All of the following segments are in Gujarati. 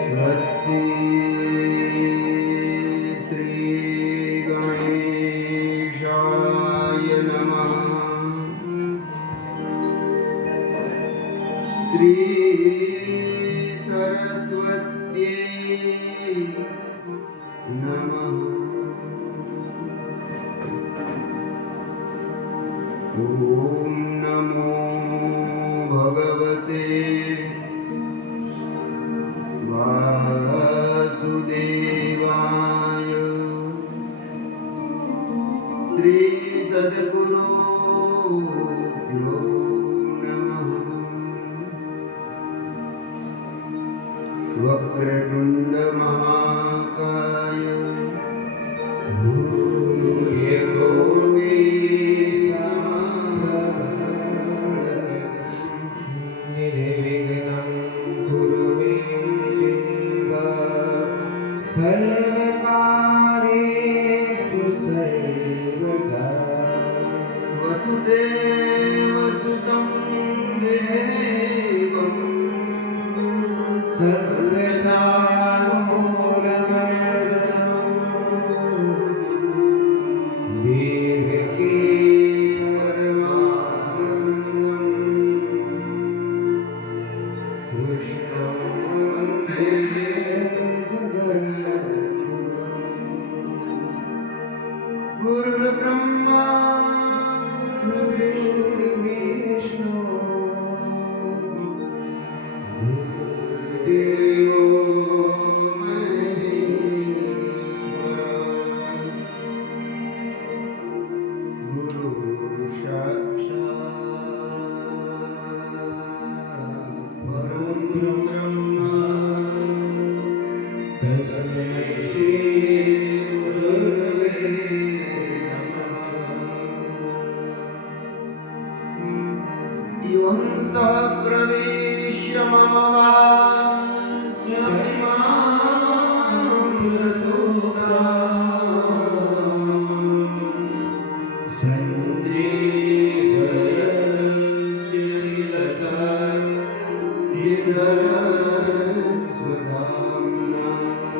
स्वस्ति श्री गणेशाय नमः। श्री सरस्वत्यै नमः। ॐ नमो भगवते वासुदेवाय। श्री सद्गुरुभ्यो नमः। वक्रतुण्ड महाकाय सूर्यकोटि निर्विघ्नं कुरु मे देव सर्वकार्येषु सर्वदा। वसुदेवसुतं देवं तत्सचानूरमर्दनं देवकी परमानन्दं कृष्णं वन्दे जगद्गुरुं। गुरुर्ब्रह्मा गुरुर्विष्णु गुरुर्देवो महेश्वरः। गुरुः साक्षात् परं ब्रह्म। तस्मै श्री गुरवे नमः। योऽन्तः प्रविश्य मम वाचमिमां प्रसूतां सञ्जीवयत्यखिलशक्तिधरस्वधाम्ना।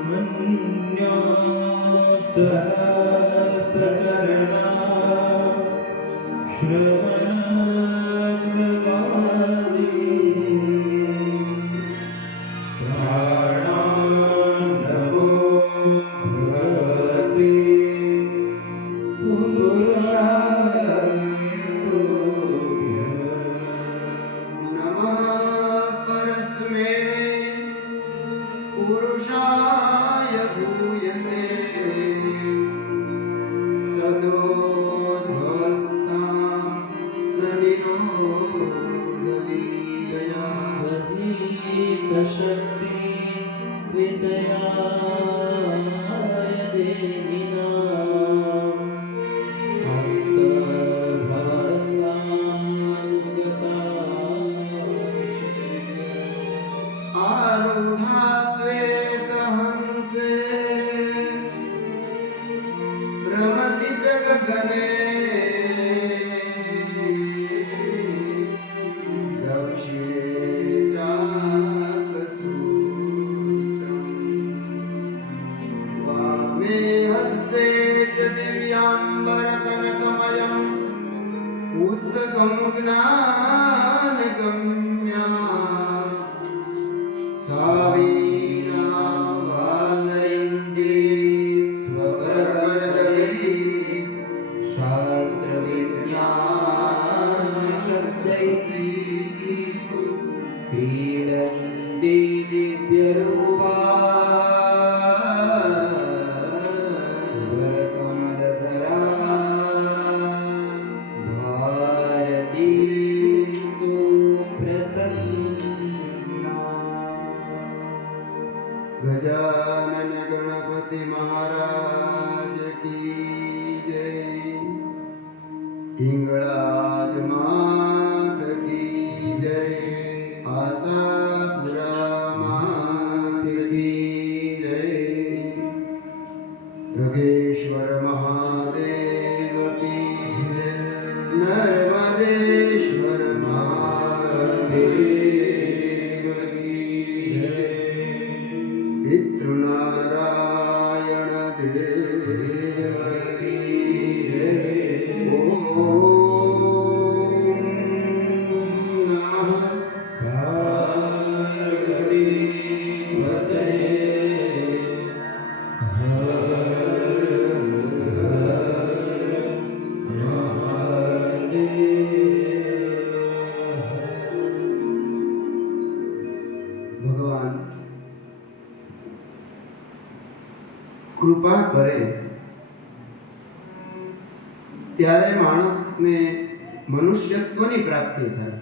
मन्योस्तहस्तचरणा प्राणान्नमो भगवते पुरुषाय तुभ्यं। नमः परस्मै पुरुषाय भूयसे सदोद्भवस्थां निरोधलीलया। शक्ति विदयाय देहिनाम् आरूढा श्वेतहंसे भ्रमति जगगणे। दक्षिणे चाकसूत्रम् वामे हस्ते च दिव्याम्बरकनकमयं पुस्तकं ज्ञानगम्या। सा वीणा वादयन्ती स्वकरकरजलैः शास्त्रविज्ञानशब्दैः क्रीडन्ती दिव्यरूपा। वरकमलधरा भारती सुप्रसन्ना। गजानन गणपति महाराज की जय। हिंगळाज मात की जय। आशापुरा मात की जय। योगेश्वर महादेव की जय। नर्मदेश्वर महादेव કૃપા કરે ત્યારે માણસને મનુષ્યત્વની પ્રાપ્તિ થાય.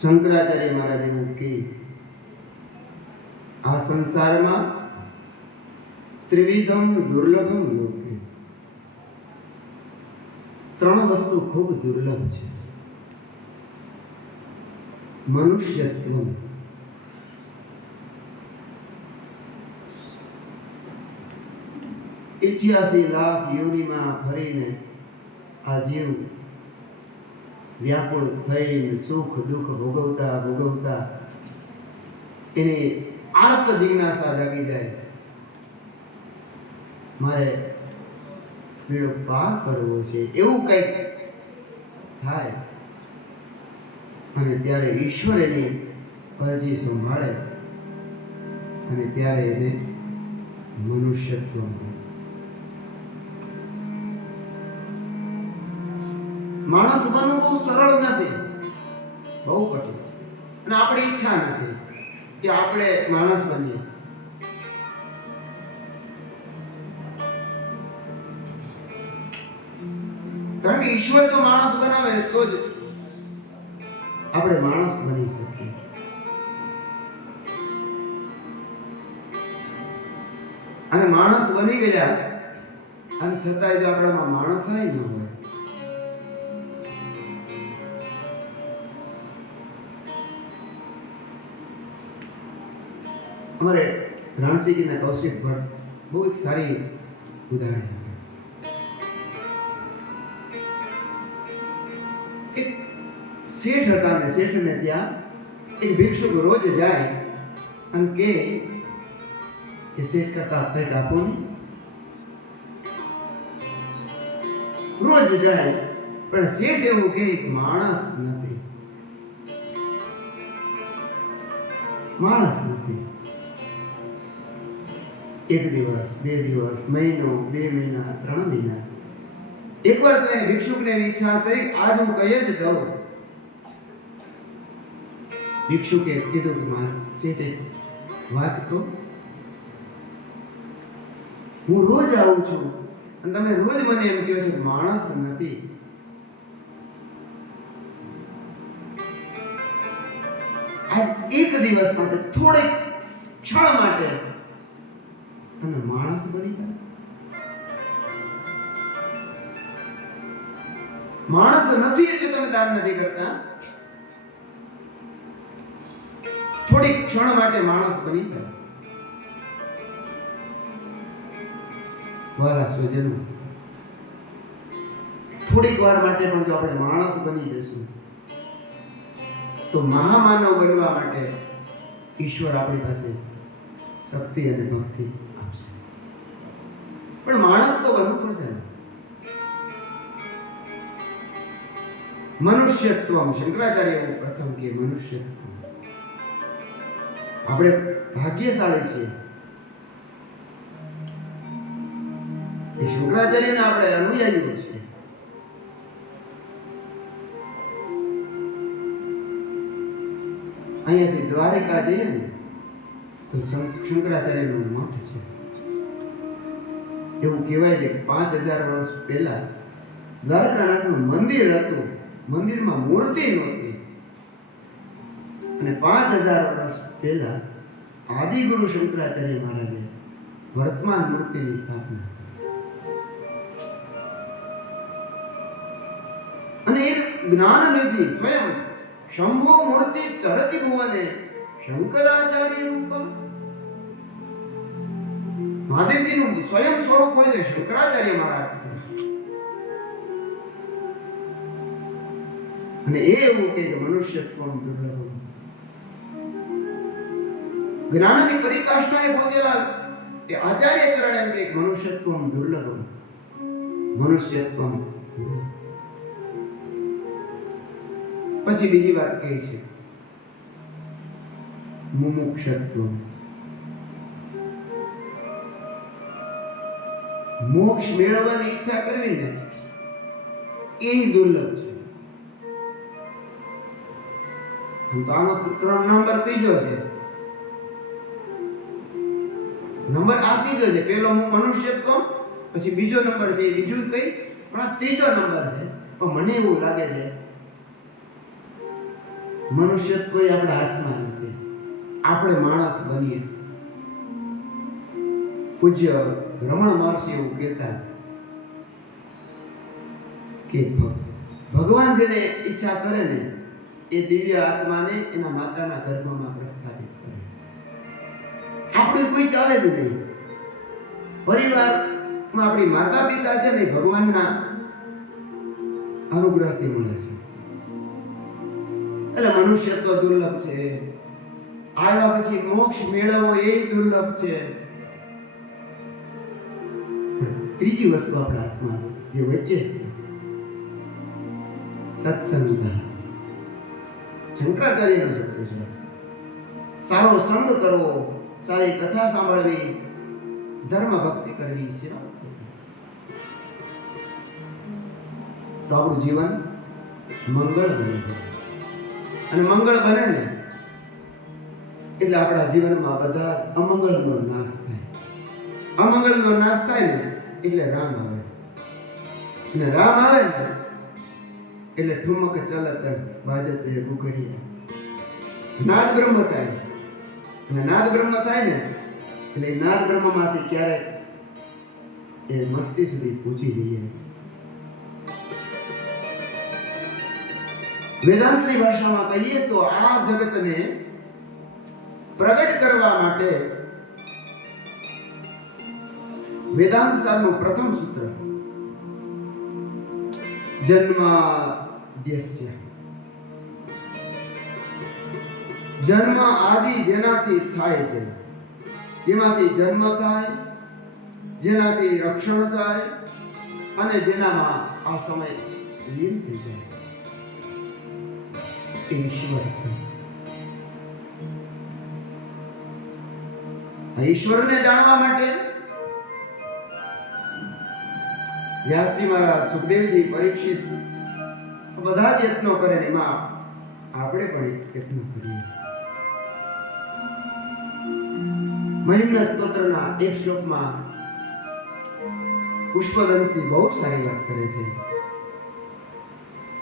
શંકરાચાર્ય મહારાજ એવું કહે, આ સંસારમાં ત્રિવિધમ દુર્લભમ લોકે, ત્રણ વસ્તુ ખૂબ દુર્લભ છે. મનુષ્યત્વ, 88 લાખ યોનિમાં ફરીને આ જીવ વ્યાકુળ થઈને સુખ દુઃખ ભોગવતા એની આર્ત જિજ્ઞાસા જાગી જાય, મારે બેડો પાર કરવો છે, એવું કંઈક થાય. અને ત્યારે ઈશ્વર એની અરજી સંભાળે અને ત્યારે એને મનુષ્યત્વ મળે. માણસ બનવું બહુ સરળ નથી, બહુ કઠિન છે. અને આપણી ઈચ્છા નથી કે આપણે માણસ બનીએ. કારણ કે ઈશ્વર તો માણસ બનાવે ને તો જ આપણે માણસ બની શકીએ. અને માણસ બની ગયા અને છતાંય જો આપણામાં માણસાઈ ન હોય, અમારે રણસીકીના કૌશિક ભટ્ટ બહુ એક સારી ઉદાહરણ છે. એક શેઠ હતા ને શેઠને ત્યાં એક ભિક્ષુક રોજ જાય અને કે શેઠ કાકા કંઈક આપો ને. રોજ જાય પણ શેઠ એવું કે માણસ નથી, માણસ નથી. એક દિવસ, બે દિવસ, મહિનો, 2 મહિના, 3 મહિના, એકવાર તો એ ભિક્ષુકને એવી ઈચ્છા થઈ, આજ હું કહી જ દઉં. ભિક્ષુકે કીધું કે મારે શેઠે વાત કહું, હું રોજ આવું છું અને તમે રોજ મને એમ કહો છો માણસ નથી. આજ એક દિવસ માટે, થોડીક ક્ષણ માટે તમે માણસ બની જાઓ. માણસ નથી એટલે તમે દાન નથી કરતા. થોડીક ક્ષણ માટે માણસ બની જાઓ. વાલા સ્વજનો, થોડીક વાર માટે પણ જો આપણે માણસ બની જશું તો મહામાનવ બનવા માટે ઈશ્વર આપણી પાસે શક્તિ અને ભક્તિ આપશે. પણ માણસ તો બનવું પડશે ને. મનુષ્યત્વ, શંકરાચાર્ય પ્રથમ કે મનુષ્યત્વ. આપણે ભાગ્યશાળી છીએ એ શંકરાચાર્યના આપણે અનુયાયીઓ છીએ. અહીંયાથી દ્વારિકા જઈએ ને તો શંકરાચાર્યનું મઠ છે. એવું કહેવાય છે કે 5000 વર્ષ પહેલા દ્વારકાનાથનું મંદિર હતું, મંદિરમાં મૂર્તિ નહોતી, અને 5000 વર્ષ પહેલા આદિગુરુ શંકરાચાર્ય મહારાજે વર્તમાન મૂર્તિની સ્થાપના. અને એક જ્ઞાનનિધિ સ્વયં શંભો મૂર્તિ ચરતિ ભુવને શંકરાચાર્ય રૂપમ. મહાદેવજીનું સ્વયં સ્વરૂપ હોય છે શંકરાચાર્ય મહારાજ છે. અને એ એવું કે મનુષ્યત્વ દુર્લભ. જ્ઞાનની પરિકાષ્ઠાએ પહોંચેલા એ આચાર્ય ચરણ એમ કે મનુષ્યત્વ દુર્લભ, મનુષ્યત્વ દુર્લભ. પછી બીજી વાત કહી છે મુમુક્ષત્વ. મોક્ષ મેળવવાની ઈચ્છા કરવી ને એ દુર્લભ છે. તો આનો 3 નંબર ત્રીજો છે નંબર આ ત્રીજો છે. પહેલો હું મનુષ્યત્વ, પછી બીજો નંબર છે એ બીજું કહીશ, પણ આ ત્રીજો નંબર છે. પણ મને એવું લાગે છે મનુષ્યત્વ એ આપણા હાથમાં નથી. આપણે માણસ બનીએ. પૂજ્ય રમણ મહર્ષિ એવું કહેતા કે ભગવાન જેને ઈચ્છા કરે ને એ દિવ્ય આત્માને એના માતાના ગર્ભમાં પ્રસ્થાપિત કરે. આપણે કોઈ ચાલે જ નહીં. પરિવારમાં આપણી માતા પિતા છે ને ભગવાનના અનુગ્રહથી મળે છે. એટલે મનુષ્યત્વ દુર્લભ છે. આવ્યા પછી મોક્ષ મેળવવો એ દુર્લભ છે. ત્રીજી વસ્તુ આપણા હાથમાં છે જે વચ્ચે સત્સંગ. શંકરાચાર્યનો શબ્દ છે. સારો સંગ કરવો, સારી કથા સાંભળવી, ધર્મ ભક્તિ કરવી, સેવા કરવી, તો આપણું જીવન મંગળ બને છે. અને મંગળ બને ને એટલે આપણા જીવનમાં બધા અમંગળનો નાશ થાય. અમંગળનો નાશ થાય ને એટલે રામ આવે. અને રામ આવે ને એટલે ઠુમક ચલત બાજતે ગુગરિયા, નાદ બ્રહ્મ થાય. અને નાદ બ્રહ્મ થાય ને એટલે નાદ બ્રહ્મમાંથી ક્યારેક એ મસ્તી સુધી પહોંચી જઈએ. વેદાંતની ભાષામાં કહીએ તો આ જગતને પ્રગટ કરવા માટે વેદાંત સારનું પ્રથમ સૂત્ર જન્માદ્યસ્ય. જન્મ આદિ જેનાથી થાય છે, જેમાંથી જન્મ થાય, જેનાથી રક્ષણ થાય અને જેનામાં આ સમય લીન થઈ જાય એ ઈશ્વર છે. આ ઈશ્વરને જાણવા માટે વ્યાસજી મહારાજ, સુખદેવજી, પરીક્ષિત બધા જ યત્નો કરે ને એમાં આપણે પણ યત્ન કરીએ. મહિમ્ન સ્તોત્રના એક શ્લોકમાં પુષ્પદંતજી બહુ સારી વાત કરે છે.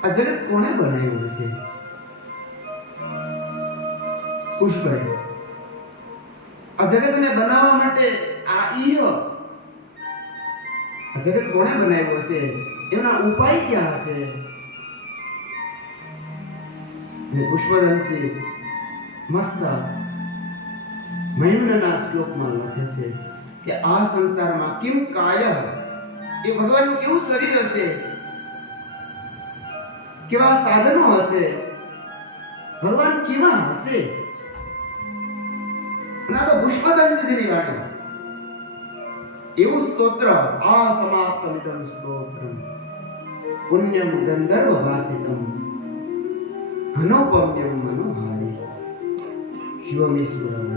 આ જગત કોણે બનાવ્યું હશે? પુષ્પભાઈ, આ જગતને બનાવવા માટે આ જગત કોણે બનાવ્યું હશે? એના ઉપાય ક્યાં હશે? અને પુષ્પદંતજી મસ્ત મહિમ્નના શ્લોકમાં લખે છે કે આ સંસારમાં કિમ કાય, એ ભગવાનનું કેવું શરીર હશે, કેવા સાધનો હશે, ભગવાન કેવા હશે. અને આ તો પુષ્પદંતજીની વાણી. એવું સ્તોત્ર આ સમાપ્તમિદં સ્તોત્રમ પુણ્યમ ગંધર્વ ભાસિતમ અનુપમ્યમ મનોહારી શિવમેશ્વરમ.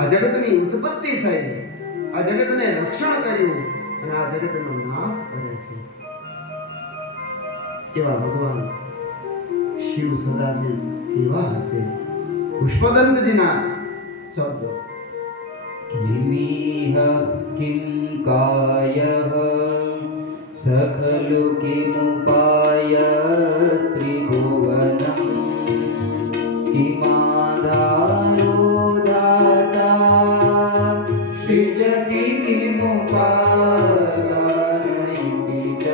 આ જગતની ઉત્પત્તિ થઈ, આ જગતને રક્ષણ કર્યું અને આ જગતનો નાશ કરે છે એવા ભગવાન શિવ સદાશિવ કેવા હશે? પુષ્પદંતજીના શબ્દો. કિમિહ કિમ કાયઃ સખલુ કિમુપાયઃ સ્ત્રીભુવનં કિમાધારો દાતા સૃજતિ કિમુપાદાનૈતિ ચ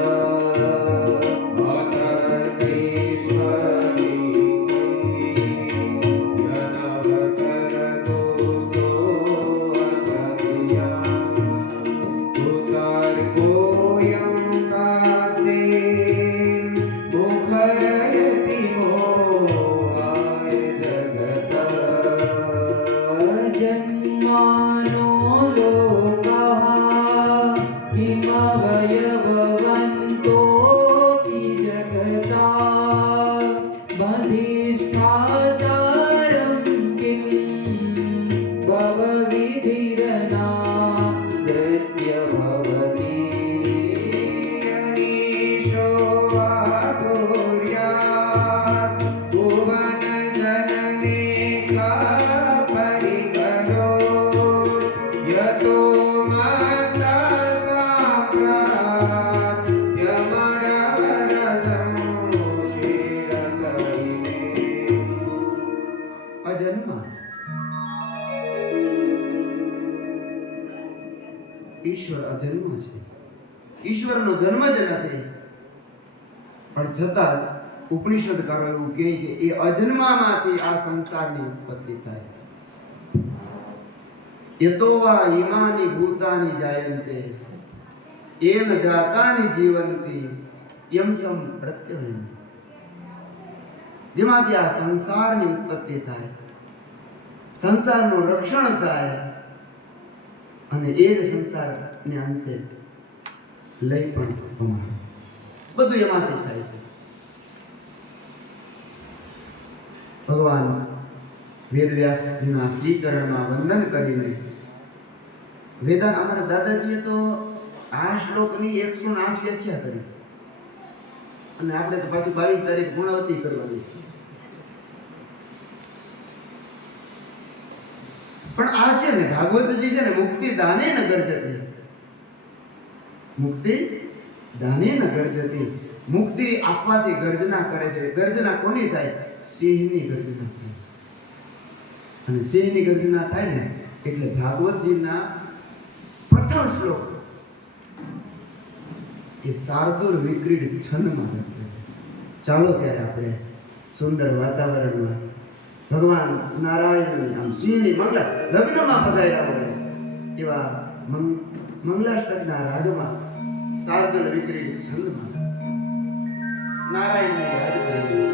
ઈશ્વરનો જન્મ જ નથી, પણ છતાં ઉપનિષદકારો એવું કહે કે એ અજન્મામાંથી આ સંસારની ઉત્પત્તિ થાય. યતો વા ઈમાની ભૂતાની જાયન્તે એન જાતાની જીવંતી યમ સમ પ્રત્યવયમ. જેમાંથી આ સંસારની ઉત્પત્તિ થાય, સંસારનું રક્ષણ થાય અને એ જ સંસારને અંતે લઈ પણ પમાડે. બધું એમાંથી થાય છે. ભગવાન વેદવ્યાસજીના શ્રી ચરણમાં વંદન કરીને વેદાંત અમારા દાદાજીએ તો આ શ્લોકની 108 વ્યાખ્યા કરી છે, અને આપણે તો પાછી 22 તારીખ પૂર્ણાવતી કરવાની છે. પણ આ છે ને ભાગવતજી છે ને મુક્તિ દાને ન ગર્જતી, મુક્તિ દાને ન ગર્જતી. મુક્તિ આપવાથી ગર્જના કરે છે. ગર્જના કોની થાય? સિંહની ગર્જના થાય. અને સિંહની ગર્જના થાય ને એટલે ભાગવતજીના પ્રથમ શ્લોક એ શાર્દુલ વિક્રીડ છંદમાં લખેલો. ચાલો ત્યારે આપણે સુંદર વાતાવરણમાં ભગવાન નારાયણની આમ સિંહની મંગળ લગ્નમાં પધાર્યા હોય એવા મંગલાષ્ટકના રાગમાં શાર્દુલ વિક્રીડ છંદમાં નારાયણને યાદ કરીએ.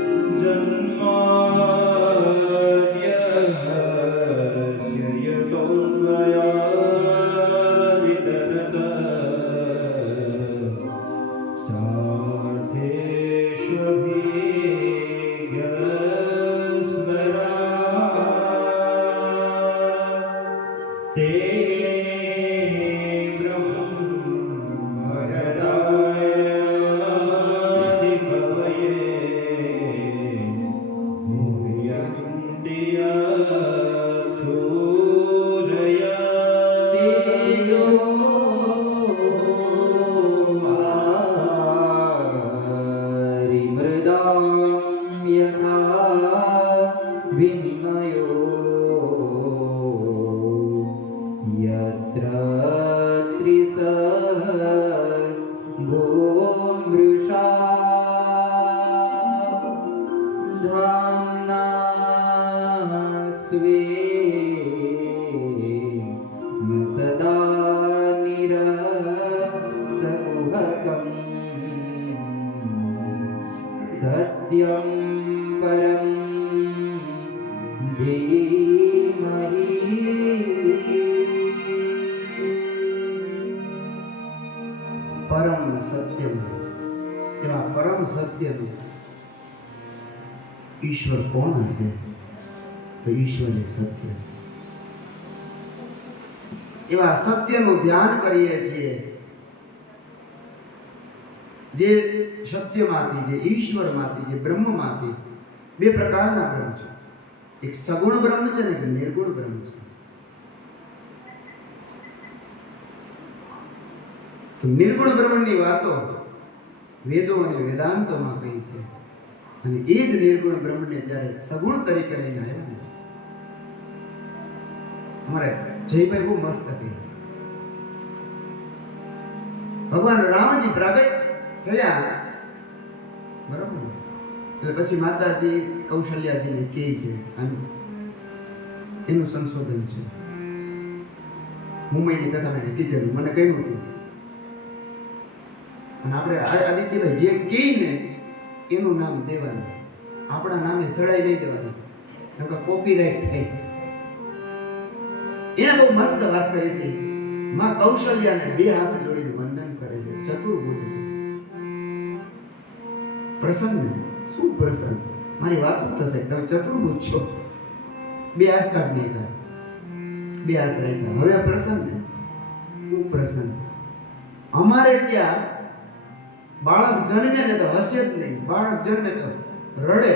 સત્યમ પરમ પરમ સત્યમ, એવા પરમ સત્યનું ઈશ્વર કોણ હશે? તો ઈશ્વર એ સત્ય છે. એવા સત્યનું ધ્યાન કરીએ છીએ. જે સત્યમાંથી, જે ઈશ્વરમાંથી, જે બ્રહ્મમાંથી બે પ્રકારના બ્રહ્મ છે. એક સગુણ બ્રહ્મ છે ને એક નિર્ગુણ બ્રહ્મ છે. તો નિર્ગુણ બ્રહ્મની વાતો વેદો અને વેદાંતોમાં કહી છે, અને એ જ નિર્ગુણ બ્રહ્મને જ્યારે સગુણ તરીકે લઈને આવ્યા ને, અમારે જયભાઈ બહુ મસ્ત હતી. ભગવાન રામજી પ્રાગટ થયા, બરાબર, એટલે પછી માતાજી કૌશલ્યાજીને કહે છે, એનું સંશોધન છે. મુંબઈની કથા મેં કીધેલું, મને કહ્યું હતું. અને આપણે આદિત્યભાઈ જે કહે ને એનું નામ દેવાનું, આપણા નામે સડાઈ નહીં દેવાનું, નકર કોપીરાઈટ થાય. એને બહુ મસ્ત વાત કરી હતી. માં કૌશલ્યાને બે હાથ જોડીને વંદન કરે છે, ચતુર્ભુજ છે. પ્રસન્ન, શું પ્રસન્ન? મારી વાત થશે, તમે ચતુર્ભુજ છો. બે હાથ કાઢ નહીં કાઢ, બે હાથ રાખ્યા, હવે પ્રસન્ન ને શું પ્રસન્ન? અમારે ત્યાં બાળક જન્મે ને તો હસે જ નહીં, બાળક જન્મે તો રડે.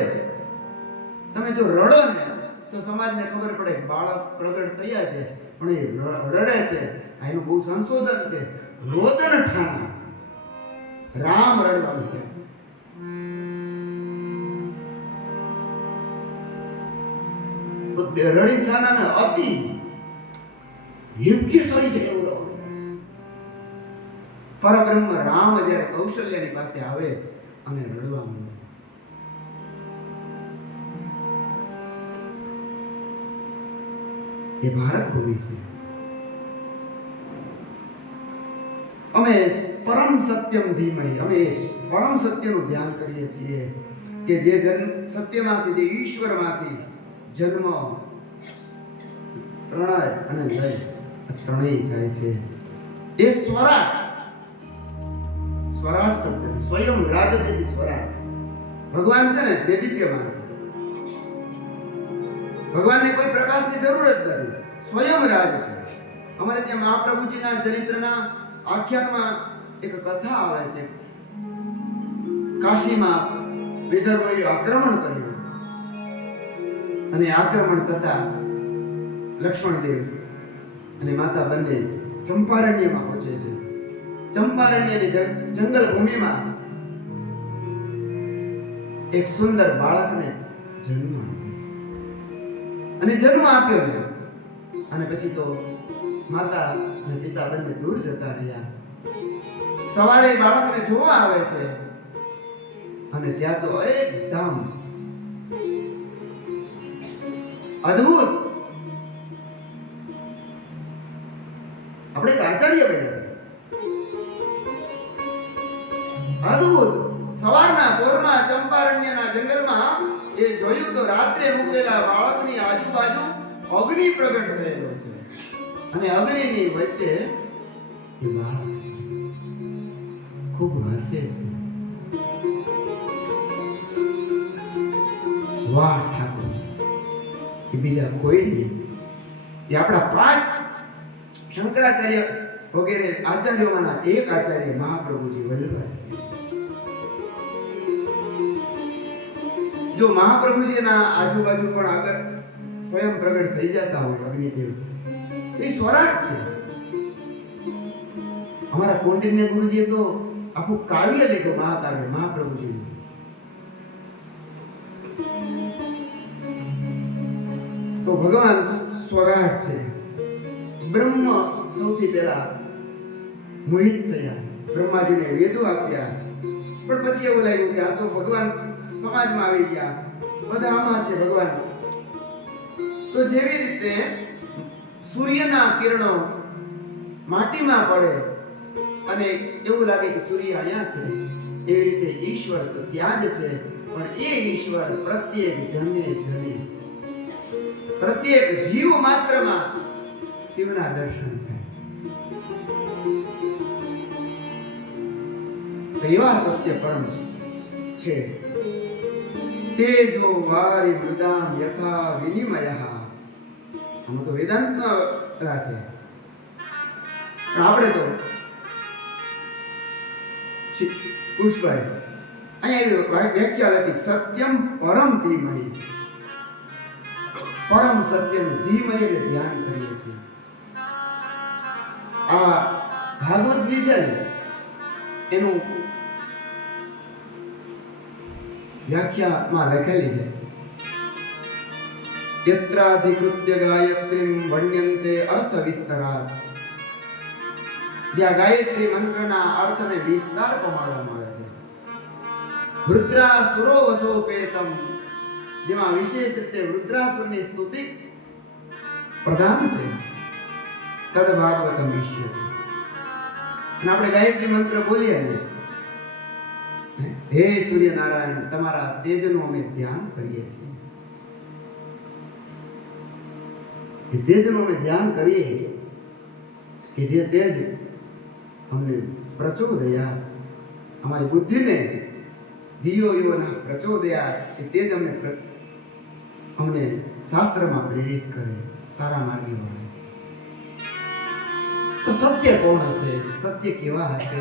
તમે જો રડો ને તો સમાજને ખબર પડે કે બાળક પ્રગટ થયા છે, પણ એ રડે છે. એનું બહુ સંશોધન છે. રોદન ઠાણા, રામ રડવા માંડ્યા. રડી છાના અતિ હિમકી સડી જાય એવું. પરબ્રહ્મ રામ જ્યારે કૌશલ્યાની પાસે આવે અને રડવા માંડે. એ ભારત ભૂમિ છે. અમે પરમ સત્યમ ધીમહિ, અમે પરમ સત્યનું ધ્યાન કરીએ છીએ કે જે સત્યમાંથી, જે ઈશ્વરમાંથી જન્મ, પ્રણય અને લય ત્રણેય થાય છે. એ સ્વરાટ શબ્દ છે. સ્વયં રાજતે સ્વરાટ. ભગવાન છે ને તે દિવ્યમાન છે. ભગવાનને કોઈ પ્રકાશની જરૂર જ નથી, સ્વયં રાજ છે. અમારે ત્યાં મહાપ્રભુજીના ચરિત્રના આખ્યાનમાં એક કથા આવે છે. કાશીમાં વિદર્ભોએ આક્રમણ કર્યું અને આક્રમણ થતા લક્ષ્મણદેવ અને માતા બંને ચંપારણ્યમાં પહોંચે છે. ચંપારણ્યની જંગલ ભૂમિમાં એક સુંદર બાળકને જન્મ આપ્યો અને જન્મ આપ્યો ને અને પછી તો માતા અને પિતા બંને દૂર જતા રહ્યા. સવારે બાળકને જોવા આવે છે અને ત્યાં તો એકદમ અદ્ભુત આપણે એક આચાર્ય બન્યા છે. અદ્ભુત સવારના પોરમાં ચંપારણ્યના જંગલમાં એ જોયું તો રાત્રે મૂકેલા બાળકની આજુબાજુ અગ્નિ પ્રગટ થયેલો છે અને અગ્નિની વચ્ચે એ બાળક ખૂબ હસે છે. વાહ ઠાકોર, એ બીજા કોઈ નહીં, એ આપણા 5 શંકરાચાર્ય વગેરે આચાર્યોમાંના એક આચાર્ય મહાપ્રભુજી વલ્લભાચાર્ય. જો મહાપ્રભુજીના આજુબાજુ પણ આગળ સ્વયં પ્રગટ થઈ જતા હોય અગ્નિદેવ, એ સ્વરાટ છે. અમારા કૌંડિન્ય ગુરુજીએ તો આખું કાવ્ય લીધું, મહાકાવ્ય મહાપ્રભુજીનું. તો ભગવાન સ્વરાટ છે. બ્રહ્મ સૌથી પહેલા મોહિત થયા, બ્રહ્માજીને વેદો આપ્યા, પણ પછી એવું લાગ્યું કે આ તો ભગવાન સમાજમાં આવી ગયા, બધા આમાં છે ભગવાન. તો જેવી રીતે સૂર્યના કિરણો માટીમાં પડે અને એવું લાગે કે સૂર્ય અહીંયા છે, એવી રીતે ઈશ્વર તો ત્યાં જ છે, પણ એ ઈશ્વર પ્રત્યેક જને જને, પ્રત્યેક જીવ માત્રમાં શિવના દર્શન થાય. તો એવા સત્ય પરમ છે. તેજો વારી મૃદામ યથા વિનિમયઃ. આમાં તો વેદાંતના છે, પણ આપણે તો કુશભાઈ અહીંયા વ્યાખ્યા લખી, સત્યમ પરમ ધીમહિ. પરમ સત્યનું ધીમહિ એટલે ધ્યાન કરીએ છીએ. આ ભાગવતજી છે ને એનું વ્યાખ્યામાં લખેલી છે, યત્રાધિકૃત્ય ગાયત્રીમ વર્ણ્યન્તે અર્થ વિસ્તરાત. જ્યાં ગાયત્રી મંત્રના અર્થને વિસ્તાર પમાડવામાં આવે છે. રુદ્રાસુરો વધોપેતમ, જેમાં વિશેષ રીતે રુદ્રાસુરની સ્તુતિ પ્રધાન છે. તદ ભાગવતમ ઈશ્વર. અને આપણે ગાયત્રી મંત્ર બોલીએ ને, હે સૂર્યનારાયણ, તમારા તેજનું અમે ધ્યાન કરીએ છીએ. એ તેજનું અમે ધ્યાન કરીએ કે જે તેજ અમને પ્રચોદયા, અમારી બુદ્ધિને દિયો યોના પ્રચોદયા, એ તેજ અમને શાસ્ત્રમાં પ્રેરિત કરે, સારા માર્ગે વળે. તો સત્ય કોણ હશે? સત્ય કેવા હશે?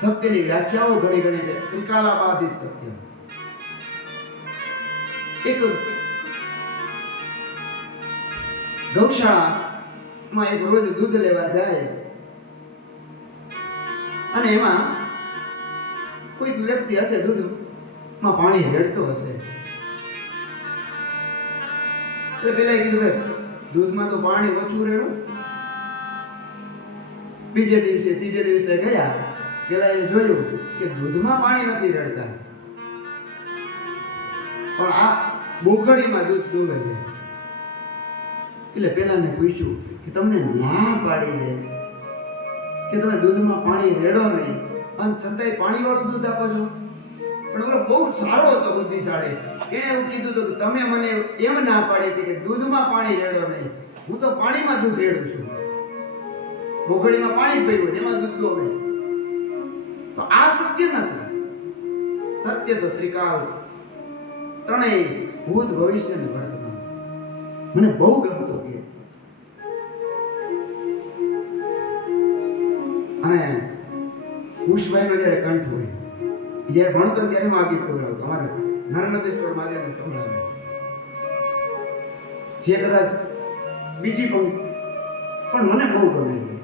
સત્યની વ્યાખ્યાઓ ઘણી ઘણી છે. ત્રિકાલાબાધિત સત્ય. એક ગૌશાળામાં એક રોજ દૂધ લેવા જાય અને એમાં કોઈક વ્યક્તિ હશે દૂધમાં પાણી રેડતો હશે. એટલે પેલા કીધું, ભાઈ દૂધમાં તો પાણી ઓછું રેડો. બીજે દિવસે ત્રીજે દિવસે ગયા, પેલા એ જોયું કે દૂધમાં પાણી નથી રેડતા, પણ આ બોખડીમાં દૂધ દૂવે છે. એટલે પેલાને પૂછ્યું કે તમને ના પાડી છે કે તમે દૂધમાં પાણી રેડો નહીં, અને છતાંય પાણીવાળું દૂધ આપો છો? પણ ઓલો બહુ સારો હતો, બુદ્ધિશાળી. એણે એવું કીધું હતું કે તમે મને એમ ના પાડી હતી કે દૂધમાં પાણી રેડો નહીં, હું તો પાણીમાં દૂધ રેડું છું. બોખડીમાં પાણી પીવું, એમાં દૂધ દોવે. તો આ સત્ય નથી. સત્ય તો ત્રિકાળ, ત્રણેય ભૂત, ભવિષ્ય અને વર્તમાન. મને બહુ ગમતો કે અને કુશભાઈનો જ્યારે કંઠ હોય, જ્યારે ભણતો ત્યારે હું આ ગીત ગવડાવતો. અમારે નર્મદેશ્વર મહાદેવને સંભળાવે, જે કદાચ બીજી પણ મને બહુ ગમે છે.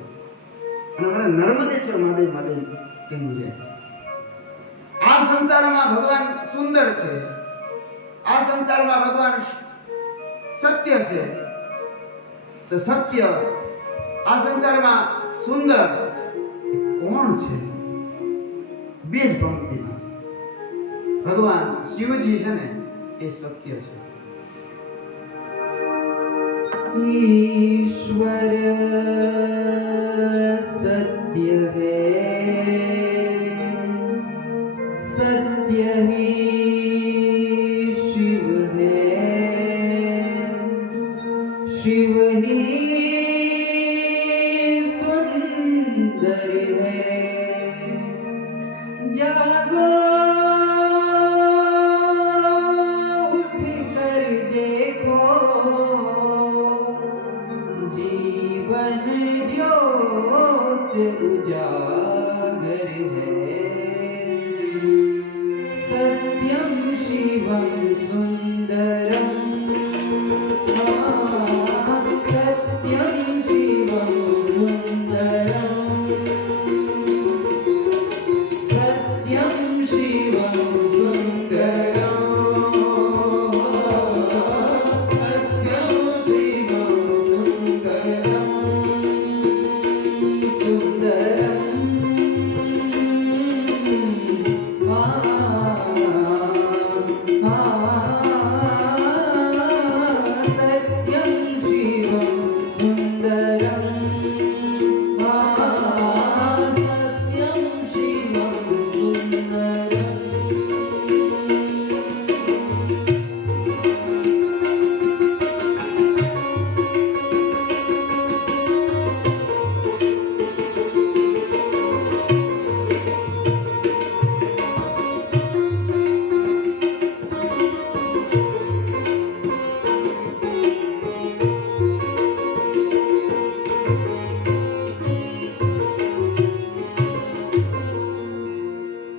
અને મને નર્મદેશ્વર મહાદેવ કહેવું છે. આ સંસારમાં ભગવાન સુંદર છે, આ સંસારમાં ભગવાન સત્ય છે. તો સત્ય આ સંસારમાં સુંદર કોણ છે? બે જ પંક્તિમાં ભગવાન શિવજી છે ને, એ સત્ય છે. ईश्वर सत्य है, सत्य ही शिव है, शिव ही सुंदर है. जागो उठ कर देखो, जीवन ज्योत उजागर है. सत्यम शिवम सुंदरम, सत्यम शिवम सुंदरम, सत्यम शिवम सुंदरम, सत्यम शिवम सुंदरम, सुंदरम. सत्यम शिवम सुंदरम, सत्यम शिवम सुंदरम.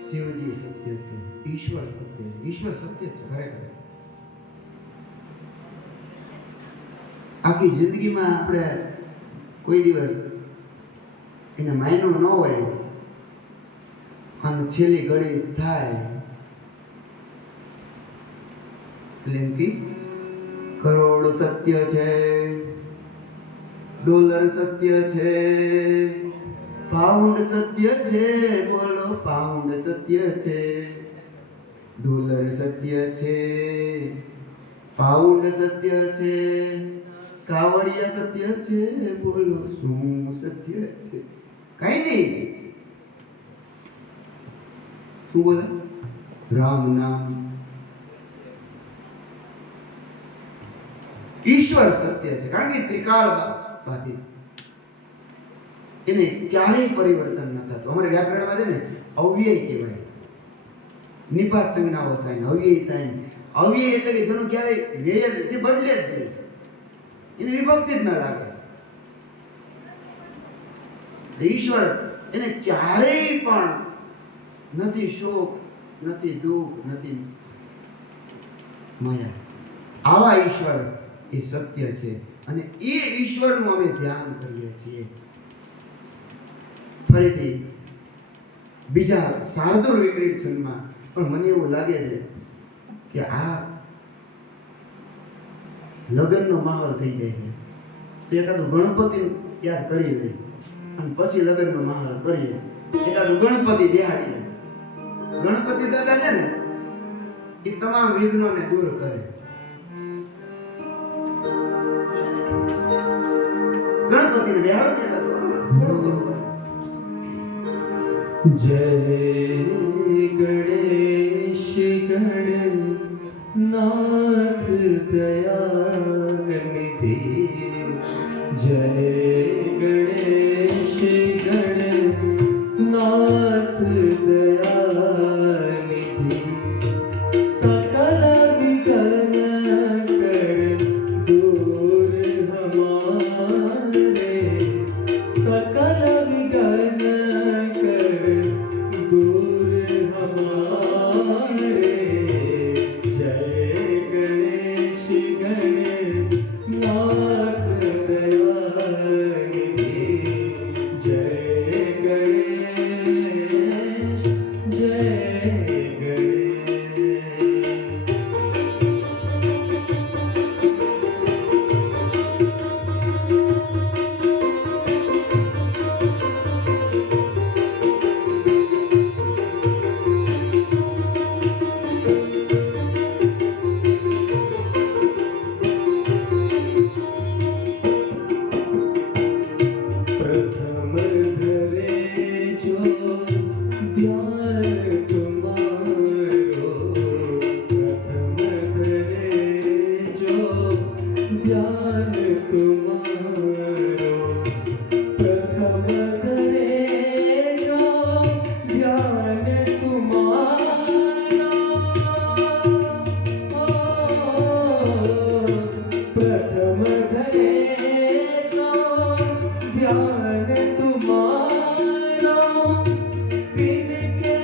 શિવજી સત્ય છે, ઈશ્વર સત્ય છે. ઈશ્વર સત્ય છે ખરેખર. આખી જિંદગીમાં આપણે કોઈ દિવસ એને માયનો ન હોય, અને છેલ્લી ઘડી થાય એટલે એમ કે કરોડ સત્ય છે, ડોલર સત્ય છે, પાઉન્ડ સત્ય છે. બોલો, પાઉન્ડ સત્ય છે, ડોલર સત્ય છે, પાઉન્ડ સત્ય છે, કાવડિયા સત્ય છે. બોલો, શું સત્ય છે? કઈ નહીં. શું બોલે? રામ નામ. ઈશ્વર સત્ય છે, કારણ કે ત્રિકાળ બાતી, એને ક્યારેય પરિવર્તન ન થતું. અમારે વ્યાકરણમાં છે ને અવ્યય કહેવાય. નિપાત સંજ્ઞાઓ થાય ને અવ્યય થાય ને. અવ્યય એટલે કે જેનો ક્યારેય વ્યય જ, જે બદલે જ નહીં, એને વિભક્તિ જ ન લાગે. ઈશ્વર એને ક્યારેય પણ નથી શોક, નથી દુઃખ, નથી માયા. આવા ઈશ્વર એ સત્ય છે, અને એ ઈશ્વરનું અમે ધ્યાન કરીએ છીએ. ફરીથી બીજા શાર્દુલ વિપરીત છંદમાં પણ મને એવું લાગે છે કે આ લગ્નનો માહોલ થઈ જાય છે, તો એકાદું ગણપતિ યાદ કરી લઈ. અને પછી લગ્નનો માહોલ કરીએ. એકાદું ગણપતિ બેહાડીએ. ગણપતિ દાદા છે ને એ તમામ વિઘ્નોને દૂર કરે. ગણપતિને બેહાડો ને એકાદું થોડું ઘણું. જય ગણેશ ગણનાથ દયાનિધિ. જય ગણેશ ગણનાથ દયાનિધિ. सकल विघ्न कर दूर हमारे. सकल विघ्न कर दूर हमारे. जय गणेश गणनाथ दयानिधि. जय गणेश जय प्रथम धरे जो ध्यान तुम्हारो. प्रथम धरे जो ध्यान तुम्हारो. प्रथम धरे जो ध्यान तुम्हारो. प्रथम धरे जो ध्यान तुम्हारा. तिनके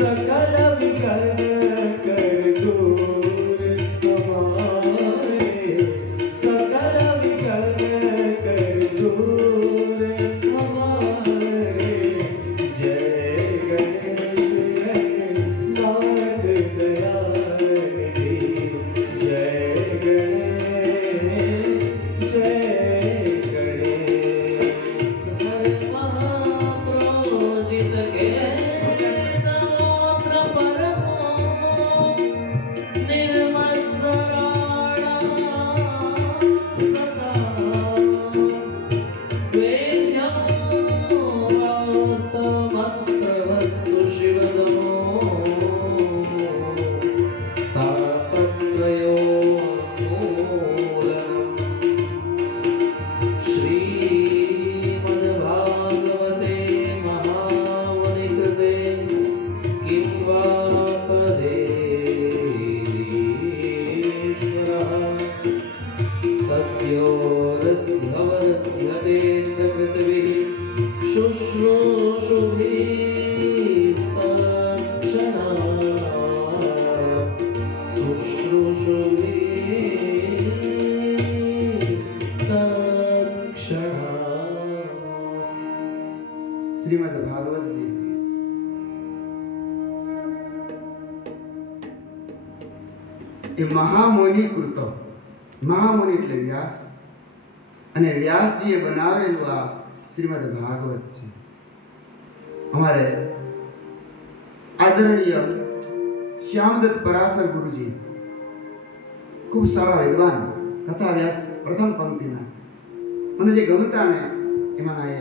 सकल विघ्न कर दूर हमारे, सकल विघ्न कर दूर हमारे। जय गणेश गणनाथ दयानिधि, जय गणेश जय गणेश। प्रोजित के तवोत्र परमो निर्मत्सराणा सदा वेद्यमस्तमत्र शिवदमो तापत्रयो मूलम्। श्रीमद्भागवते महामुनिकृते किं वा पदेश्वरः सत्योरद्भवद्भवेत् पृथिवीः शुश्रूषुभिस्तत्क्षणात् शुश्रूषुभिस्तत्क्षणात्। શ્રીમદ ભાગવતજી એ મહામુનિ કૃતો, મહામુનિ એટલે વ્યાસ, અને વ્યાસજીએ બનાવેલું આ શ્રીમદ ભાગવત છે. અમારે આદરણીય શ્યામદત્ત પરાશર ગુરુજી ખૂબ સારા વિદ્વાન, કથા વ્યાસ પ્રથમ પંક્તિના, મને જે ગમતા ને એમાંના એ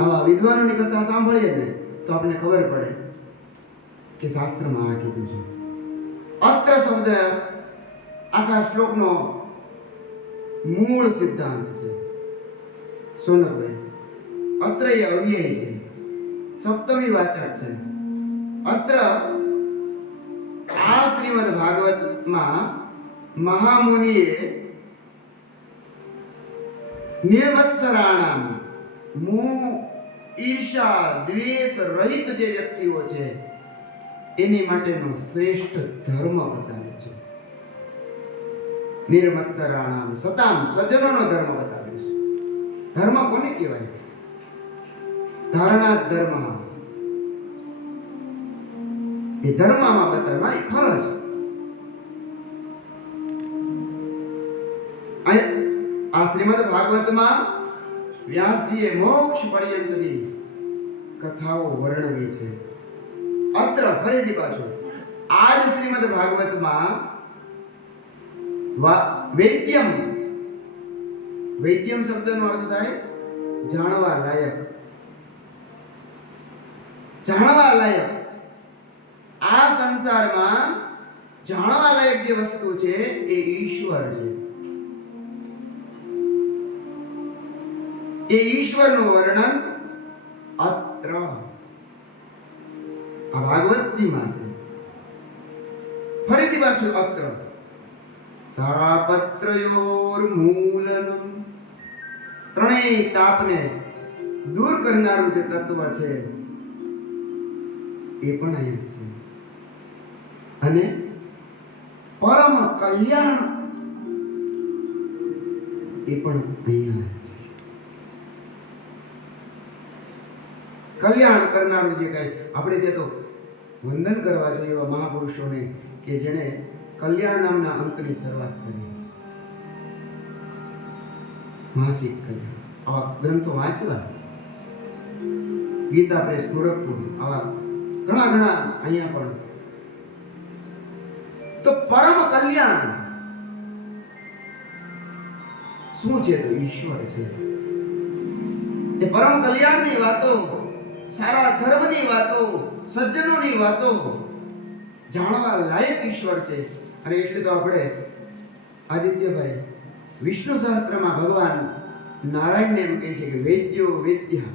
આવા વિદ્વાનોની કથા સાંભળીએ ને તો આપણને ખબર પડે કે શાસ્ત્રમાં આ કીધું છે. અત્ર શબ્દ આખા શ્લોકનો મૂળ સિદ્ધાંત છે. સોનકભાઈ, અત્ર એ અવ્યય છે, સપ્તમી વાચક છે. અત્ર આ શ્રીમદ ભાગવતમાં મહામુનિએ નિર્મત્સરાણામ, મોહ ઈર્ષા દ્વેષ રહિત જે વ્યક્તિઓ છે એની માટેનો શ્રેષ્ઠ ધર્મ બતાવ્યો છે. નિર્મત્સરાણામ સતામ, સજ્જનોનો ધર્મ બતાવ્યો છે. ધર્મ કોને કહેવાય? ધારણા ધર્મ, એ ધર્મમાં બતાવે મારી ફરજ. આ શ્રીમદ ભાગવતમાં વ્યાસજીએ મોક્ષ પર્યંતની કથાઓ વર્ણવી છે. અત્ર ફરીથી પાછું આ જ શ્રીમદ ભાગવતમાં વૈદ્યમ, વૈદ્યમ શબ્દનો અર્થ થાય જાણવા લાયક, જાણવા લાયક. આ સંસારમાં જાણવા લાયક જે વસ્તુ છે એ ઈશ્વર છે. એ ઈશ્વરનું વર્ણન અત્ર આ ભાગવતજીમાં છે. ફરીથી પાછું અત્ર તાપત્રયોર મૂલનમ, ત્રણેય તાપને દૂર કરનારું જે તત્વ છે એ પણ અહીંયા છે. અને પરમ કલ્યાણ એ પણ અહીંયા છે. કલ્યાણ કરનારું જે કઈ આપણે તે તો વંદન કરવા જોઈએ એવા મહાપુરુષોને કે જેણે કલ્યાણ નામના અંકની શરૂઆત કરી. માસિક કલ્યાણ આવા ગ્રંથો વાંચવા, ગીતા પ્રેસ ગોરખપુર, આવા ઘણા ઘણા અહીંયા પણ. તો પરમ કલ્યાણ શું છે? તો ઈશ્વર છે. એ પરમ કલ્યાણની વાતો, સારા ધર્મની વાતો, સજ્જનોની વાતો જાણવા લાયક ઈશ્વર છે. અને એટલે તો આપણે આદિત્યભાઈ વિષ્ણુ સહસ્ત્રમાં ભગવાન નારાયણને એમ કહે છે કે વેદ્યો વેદ્યા,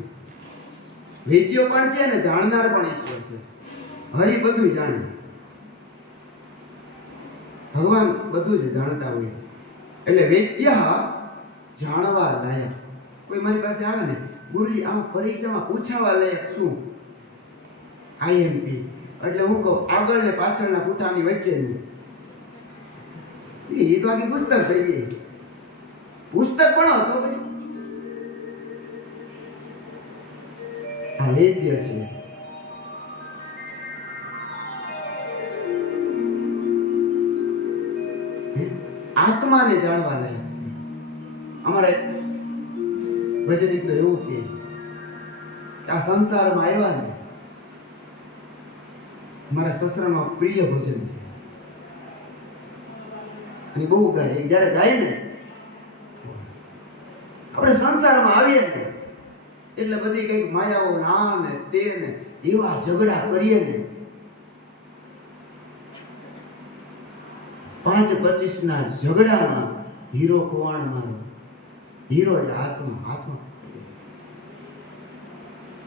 વેદ્યો પણ છે અને જાણનાર પણ ઈશ્વર છે. હરિ બધું જાણે, ભગવાન બધું જ જાણતા હોય. એટલે વેદ્ય જાણવા લાયક. કોઈ મારી પાસે આવે ને, ગુરુજી આમાં પરીક્ષામાં પૂછાવા લાયક શું? આઈએમપી એટલે હું કહું આગળ ને પાછળના પૂઠાની વચ્ચેનું એ તો આખી પુસ્તક થઈ ગઈ. પુસ્તક ભણો તો ભાઈ આ વૈદ્ય છે. આત્માને જાણવા લાયક છે. અમારા ભજનિક તો એવું કે આ સંસારમાં આવ્યા ને મારા સસરાનો પ્રિય ભોજન છે અને બહુ ગાય. જ્યારે ગાય ને આપણે સંસારમાં આવીએ ને એટલે બધી કઈક માયાઓ ના ને તે ને એવા ઝઘડા કરીએ ને 5-25 ના ઝઘડામાં હીરો ખોવાણમાં હીરો એટલે આત્મા.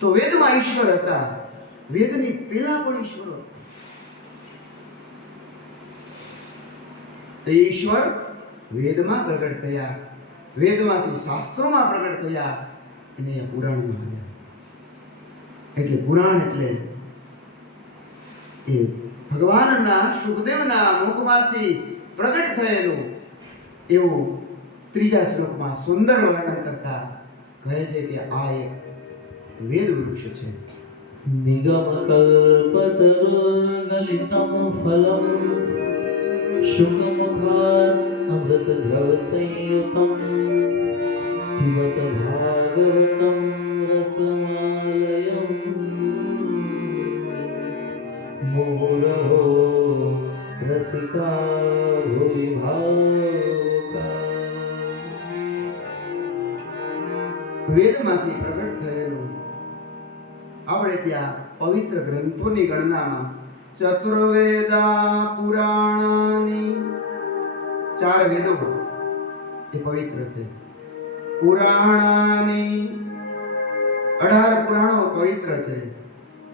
તો વેદમાં ઈશ્વર હતા, વેદની પેલા પણ ઈશ્વર હતા. તો ઈશ્વર વેદમાં પ્રગટ થયા, વેદમાંથી શાસ્ત્રોમાં પ્રગટ થયા અને પુરાણમાં આવ્યા. એટલે પુરાણ એટલે એ ભગવાનના સુખદેવના મુખમાંથી પ્રગટ થયેલું એવું ત્રીજા શ્લોકમાં સુંદર વર્ણન કરતા કહે છે કે આ એક વેદ વૃક્ષ છે. નિગમકલ્પતરુર્ગલિતમ ફલમ શુકમુખાત અમૃતદ્રવસંયુતમ પિબત ભાગવતમ રસમાલયમ મુહુરહો રસિકા ભુવિ ભાવુકા. વેદમાંથી પ્રગટ થયેલું આપણે ત્યાં પવિત્ર ગ્રંથોની ગણનામાં ચતુર્વેદા પુરાણાની 4 વેદો એ પવિત્ર છે. પુરાણાની 18 પુરાણો પવિત્ર છે.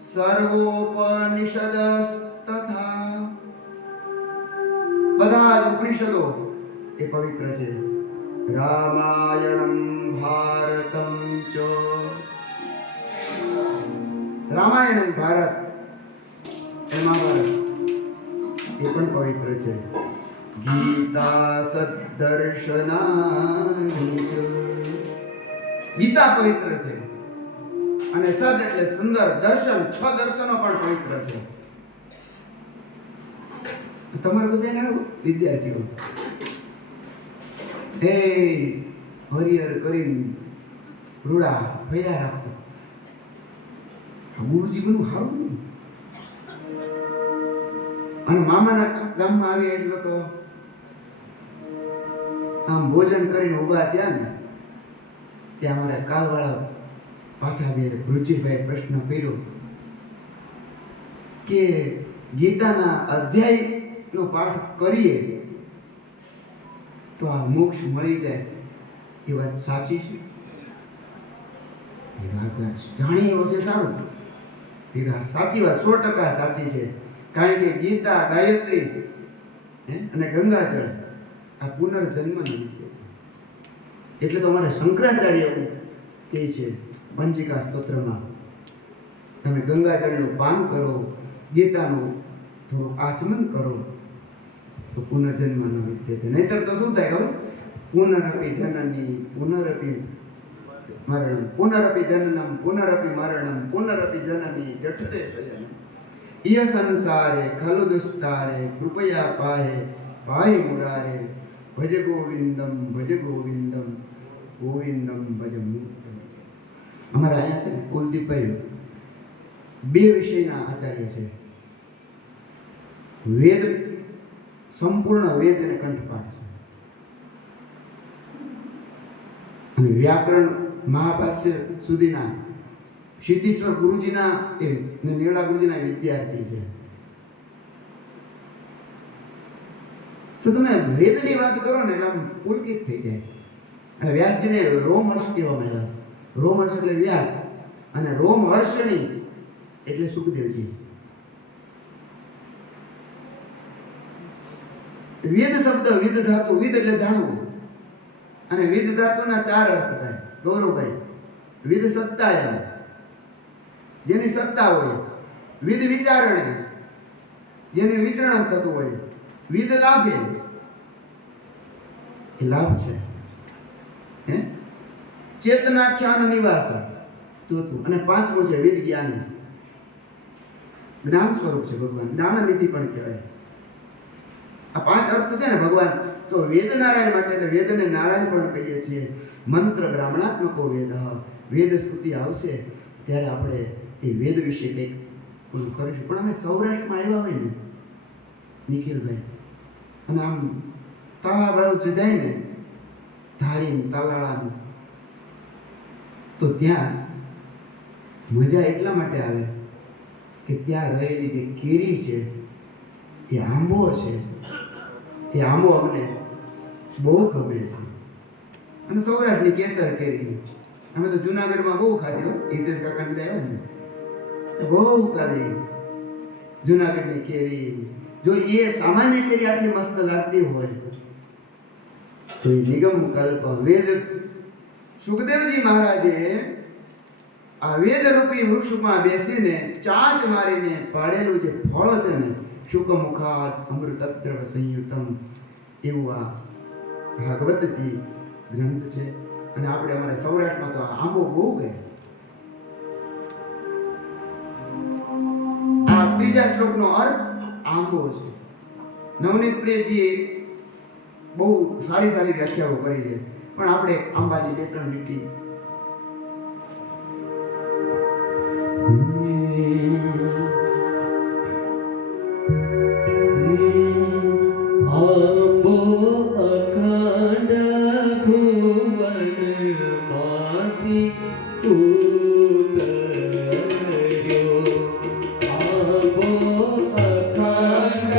સર્વોપનિષદ તથા બધા જ ઉપનિષદો એ પવિત્ર છે. રામાયણમ ભારતમ ચ રામાયણ અને ભારત એમાં ભારત એ પણ પવિત્ર છે. ગીતા સદર્શનાની ચ ગીતા પવિત્ર છે અને સદ એટલે સુંદર, દર્શન 6 દર્શનો પણ પવિત્ર છે. તમારે બધાને વિદ્યાર્થીઓ હે હરિહર કરીને રૂડા ફેર્યા રાખો. ગુરુજી બનું સારું નહીં. અને મામાના ગામમાં આવી એટલે તો આમ ભોજન કરીને ઊભા ત્યાં ને ત્યાં અમારે કાલવાળા પાછા જે રુચિભાઈ પ્રશ્ન કર્યો કે ગીતાના અધ્યાયનો પાઠ કરીએ તો આ મોક્ષ મળી જાય એ વાત સાચી છે? એ વાત જાણીએ એવું છે સારું. એ સાચી વાત 100% સાચી છે. કારણ કે ગીતા, ગાયત્રી અને ગંગાજળ આ પુનર્જન્મ નહીં. એટલે તો અમારે શંકરાચાર્ય એવું કહે છે પંજિકા સ્તોત્રમાં, તમે ગંગાજળનું પાન કરો, ગીતાનું થોડું આચમન કરો તો પુનર્જન્મ ન વિદ્યતે. નહીતર તો શું થાય ખબર? પુનરપી જનની પુનરપી મરણમ પુનરપી જનનમ પુનરપી મરણમ પુનરપી જનની જઠરે શયનમ ઇય સંસારે ખલુ દુસ્તારે કૃપયા પાહે પાહે મુરારે ભજ ગોવિંદમ ગોવિંદમ ભજ મુરારે. અમારા અહીંયા છે ને કુલદીપભાઈ 2 વિષયના આચાર્ય છે. વેદ સંપૂર્ણ વેદ અને કંઠપાઠ છે અને વ્યાકરણ મહાભાષ્ય સુધીના સિદ્ધેશ્વર ગુરુજીના એ નિર્મળા ગુરુજીના વિદ્યાર્થી છે. તો તમે વેદની વાત કરો ને એટલે આમ પુલકિત થઈ જાય. અને વ્યાસજીને રોમહર્ષ કહેવામાં આવ્યા છે. રોમહર્ષ એટલે વ્યાસ અને રોમહર્ષણી એટલે સુખદેવજી. વેદ શબ્દ વિદ ધાતુ, વિદ એટલે જાણવું, અને વિદ ધાતુના 4 અર્થ થાય. ગૌરવભાઈ, વિદ સત્તા એમ જેની સત્તા હોય, વિધ વિચારણે જેને વિચરણ થતું હોય, વિધ લાભે એ લાભ છે. હે ચેતનાખ્યાન નિવાસ ચોથું, અને પાંચમું છે વિધ જ્ઞાની. જ્ઞાન સ્વરૂપ છે ભગવાન, જ્ઞાનનિધિ પણ કહેવાય. આ પાંચ અર્થ છે ને ભગવાન. તો વેદ નારાયણ માટે, એટલે વેદને નારાયણ પણ કહીએ છીએ. મંત્ર બ્રાહ્મણાત્મકો વેદ. વેદ સ્તુતિ આવશે ત્યારે આપણે એ વેદ વિશે કંઈક ઓલું કરીશું. પણ અમે સૌરાષ્ટ્રમાં આવ્યા હોય ને નિખિલભાઈ, અને આમ તાલા બાજુ જે જાય ને ધારી તાલાળા, તો ત્યાં મજા એટલા માટે આવે કે ત્યાં રહેલી જે કેરી છે, એ આંબો છે, એ આંબો અમને બહુ ગમે છે. અને સૌરાષ્ટ્રની કેસર કેરી અમે તો જુનાગઢમાં બહુ ખાધી હો. હિતેશ કાકા બધા આવ્યા ને બહુ ખાધી જુનાગઢની કેરી. જો એ સામાન્ય કેરી આટલી મસ્ત લાગતી હોય તો એ નિગમ કલ્પ વેદ. સુખદેવજી મહારાજે આ વેદ રૂપી વૃક્ષમાં બેસીને ચાંચ મારીને પાડેલું જે ફળ છે ને, શુકમુખાત અમૃતદ્રવ સંયુતમ, એવું આ ભાગવતજી ગ્રંથ છે. અને આપણે અમારે સૌરાષ્ટ્રમાં તો આંબો બહુ ગયા. આ ત્રીજા શ્લોકનો અર્થ આંબો છે. નવનીત પ્રિયજીએ બહુ સારી સારી વ્યાખ્યાઓ કરી છે, પણ આપણે આંબાની બે ત્રણ લીટી. આંબો અખંડ ભુવનમાંથી ઉતર્યો. આંબો અખંડ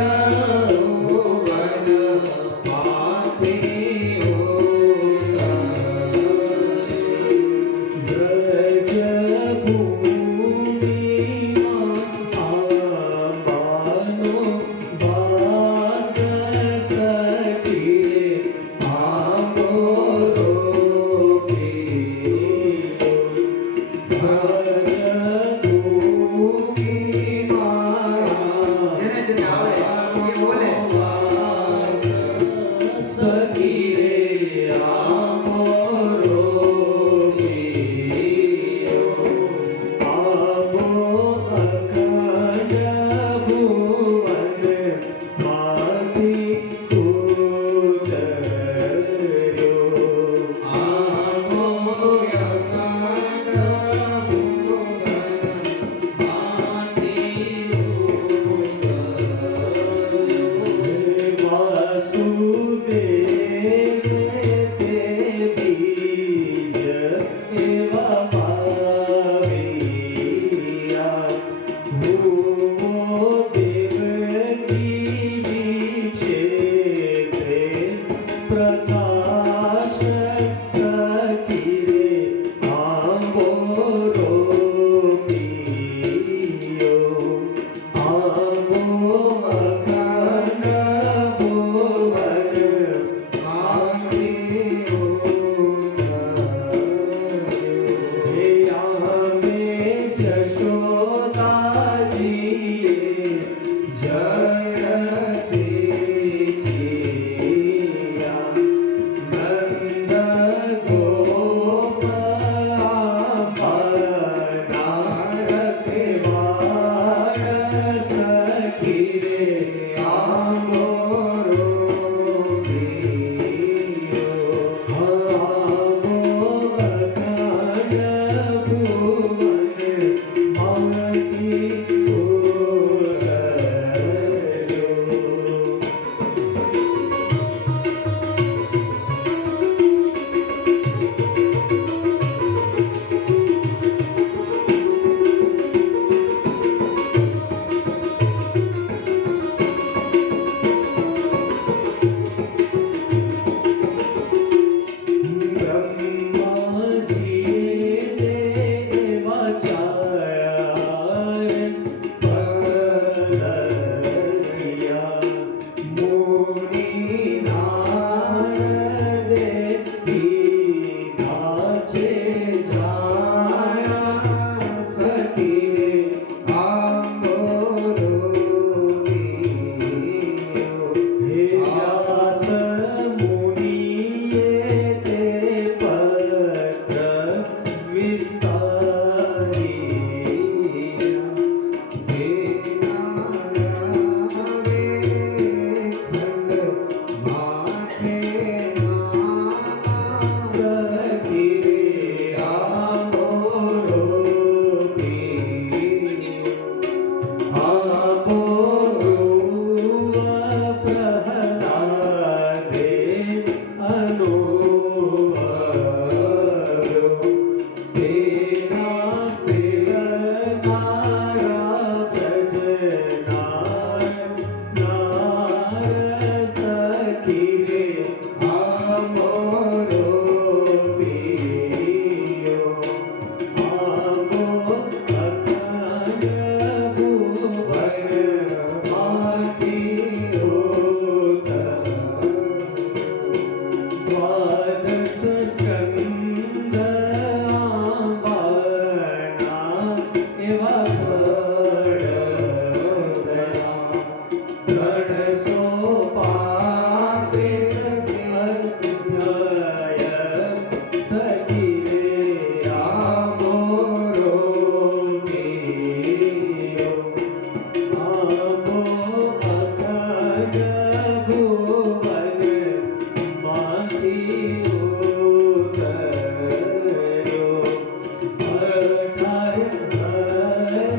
ભુવનમાંથી ઉતર્યો. વ્રજ ભૂમિમાં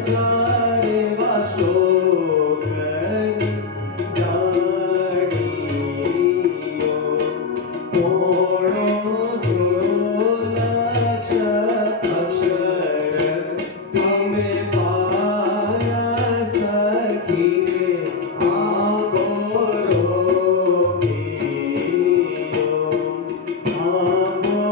જારે વાશ્લોક જાડીયો પોણો જોરો લક્ષ અક્ષર તમે પાયા સખી આંબો રોપિયો આંબો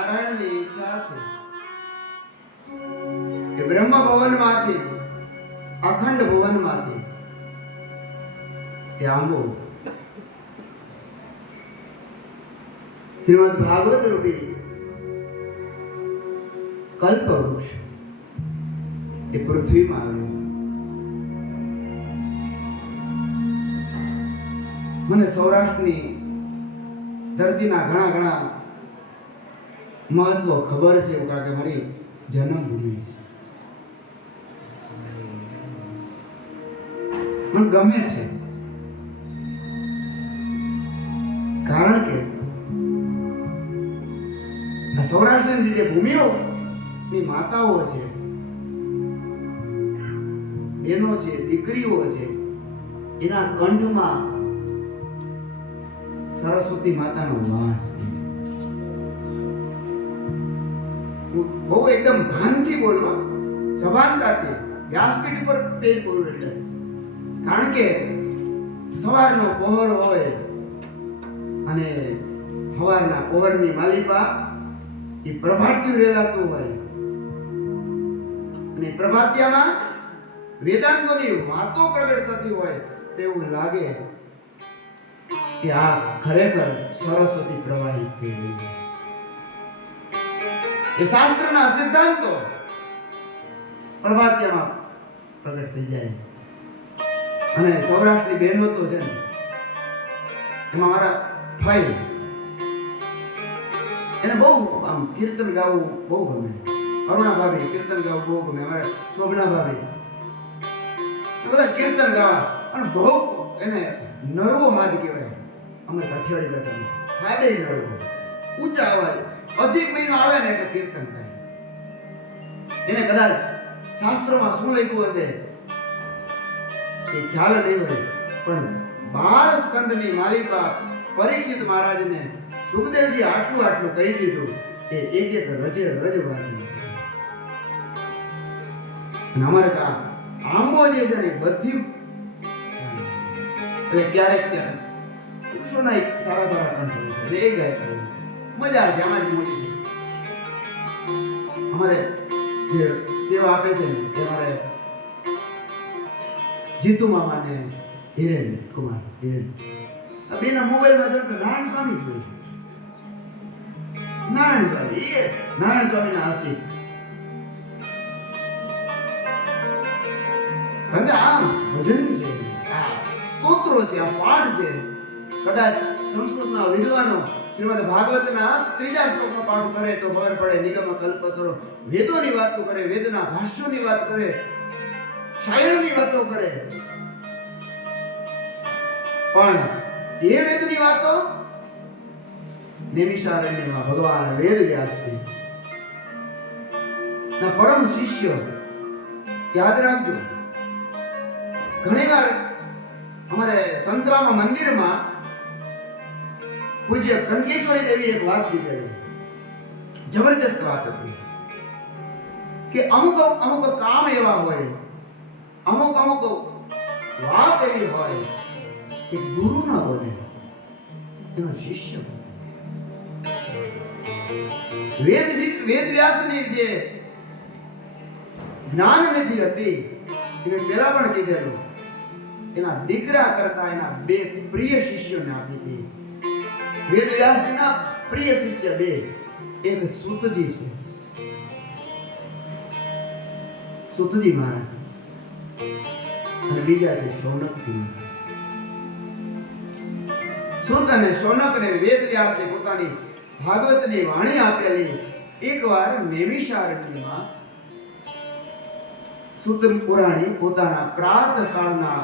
અખંડ બ્રહ્મ ભવનમાંથી અખંડ ભુવનમાંથી તે આંબો શ્રીમદ ભાગવત રૂપી કલ્પ વૃક્ષ એ પૃથ્વીમાં આવ્યું. મને સૌરાષ્ટ્રની ધરતીના ઘણા ઘણા મહત્વ ખબર છે, એવું કારણ કે મારી જન્મભૂમિ છે. મને ગમે છે કારણ કે આ સૌરાષ્ટ્રની જે ભૂમિઓ ની માતાઓ છે, બહેનો છે, દીકરીઓ છે, એના કંઠમાં સરસ્વતી માતાનો વાસ છે. બહુ એકદમ ભાનથી બોલવા, સભાનતાથી વ્યાસપીઠ ઉપર પેન બોલું એટલે કારણ કે સવારનો પહોર હોય અને સવારના પહોરની માલિપા એ પ્રભાત્યું રેલાતું હોય અને પ્રભાત્યામાં વેદાંતોની વાતો પ્રગટ થતી હોય તેવું લાગે કે આ ખરેખર સરસ્વતી પ્રવાહિત થઈ રહી છે. એ શાસ્ત્રના સિદ્ધાંતો પ્રભાત્યામાં પ્રગટ થઈ જાય. અને સૌરાષ્ટ્રની બહેનો તો છે ને એમાં મારા ભાઈ એને બહુ આમ કીર્તન ગાવું બહુ ગમે. અરુણા ભાભી કીર્તન ગાવું બહુ ગમે. અમારા શોભના ભાભી એ બધા કીર્તન ગાવા અને બહુ એને નરવો હાથ કહેવાય. અમે કાઠિયાવાડી ભાષામાં હાથે નરવો, ઊંચા અવાજે અધિક મહિનો આવે ને એટલે કીર્તન થાય. એને કદાચ શાસ્ત્રોમાં શું લખ્યું હશે એ ખ્યાલ નહીં હોય, પણ 12 સ્કંદની માલિકા પરીક્ષિત મહારાજને સુખદેવજી આટલું આટલું કહી દીધું એ એક એક રજે રજ વાગી. અને અમારે ત્યાં આંબો જે છે ને બધી એટલે ક્યારેક પુરુષોના એક સારા સારા કંઠ હોય છે એ ગાય મજા આવે છે. આમાં જ મોટી છે અમારે જે સેવા આપે છે ને એ મારે જીતુ મામા ને હિરેન કુમાર હિરેન બેના મોબાઈલમાં જો તો નારાયણ સ્વામી જ હોય છે. નારાયણ સ્વામી એ નારાયણ સ્વામીના આશીષ. કારણ કે આ ભજન છે, આ સ્તોત્રો છે, આ પાઠ છે. કદાચ સંસ્કૃતના વિદ્વાનો શ્રીમદ ભાગવતના 3જા શ્લોકનો પાઠ કરે તો ખબર પડે. નિગમ કલ્પતરો વેદોની વાતો કરે, વેદના ભાષ્યોની વાત કરે, શાયરની વાતો કરે. પણ એ વેદની વાતો નૈમિષારણ્યમાં ભગવાન વેદ વ્યાસજી ના પરમ શિષ્ય યાદ રાખજો. ઘણીવાર અમારે સંતરામા મંદિરમાં પૂજ્ય કનકેશ્વરી દેવી એક વાત કીધેલી, જબરજસ્ત વાત હતી કે અમુક અમુક કામ એવા હોય, અમુક અમુક વાત એવી હોય કે ગુરુ ના બોલે એનો શિષ્ય બોલે. વેદ વ્યાસની જે જ્ઞાન નિધિ હતી એ પેલા પણ કીધેલું, એના દીકરા કરતા એના 2 પ્રિય શિષ્યોને આપી હતી. વેદ વ્યાસજીના પ્રિય શિષ્ય 2, એક સુતજી છે, સુતજી મહારાજ, અને બીજા છે શૌનકજી મહારાજ. સુત અને શૌનકને વેદ વ્યાસે પોતાની ભાગવતની વાણી આપેલી. એકવાર નૈમિષારણ્યમાં સુત પુરાણી પોતાના પ્રાતઃ કાળના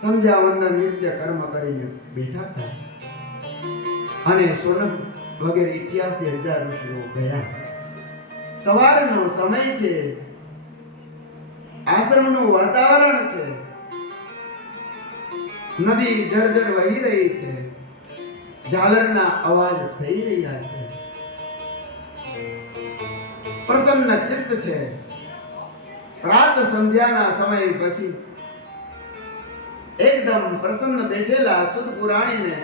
સંધ્યા વંદન નિત્ય કર્મ કરીને બેઠા હતા અને શૌનક વગેરે 88,000 ઋષિઓ ગયા. સવારનો સમય છે, આશ્રમનું વાતાવરણ છે, નદી જરજર વહી રહી છે, ઝાલરના અવાજ થઈ રહ્યા છે, પ્રસન્ન ચિત્ત છે. પ્રાત સંધ્યાના સમય પછી એકદમ પ્રસન્ન બેઠેલા સુત પુરાણીને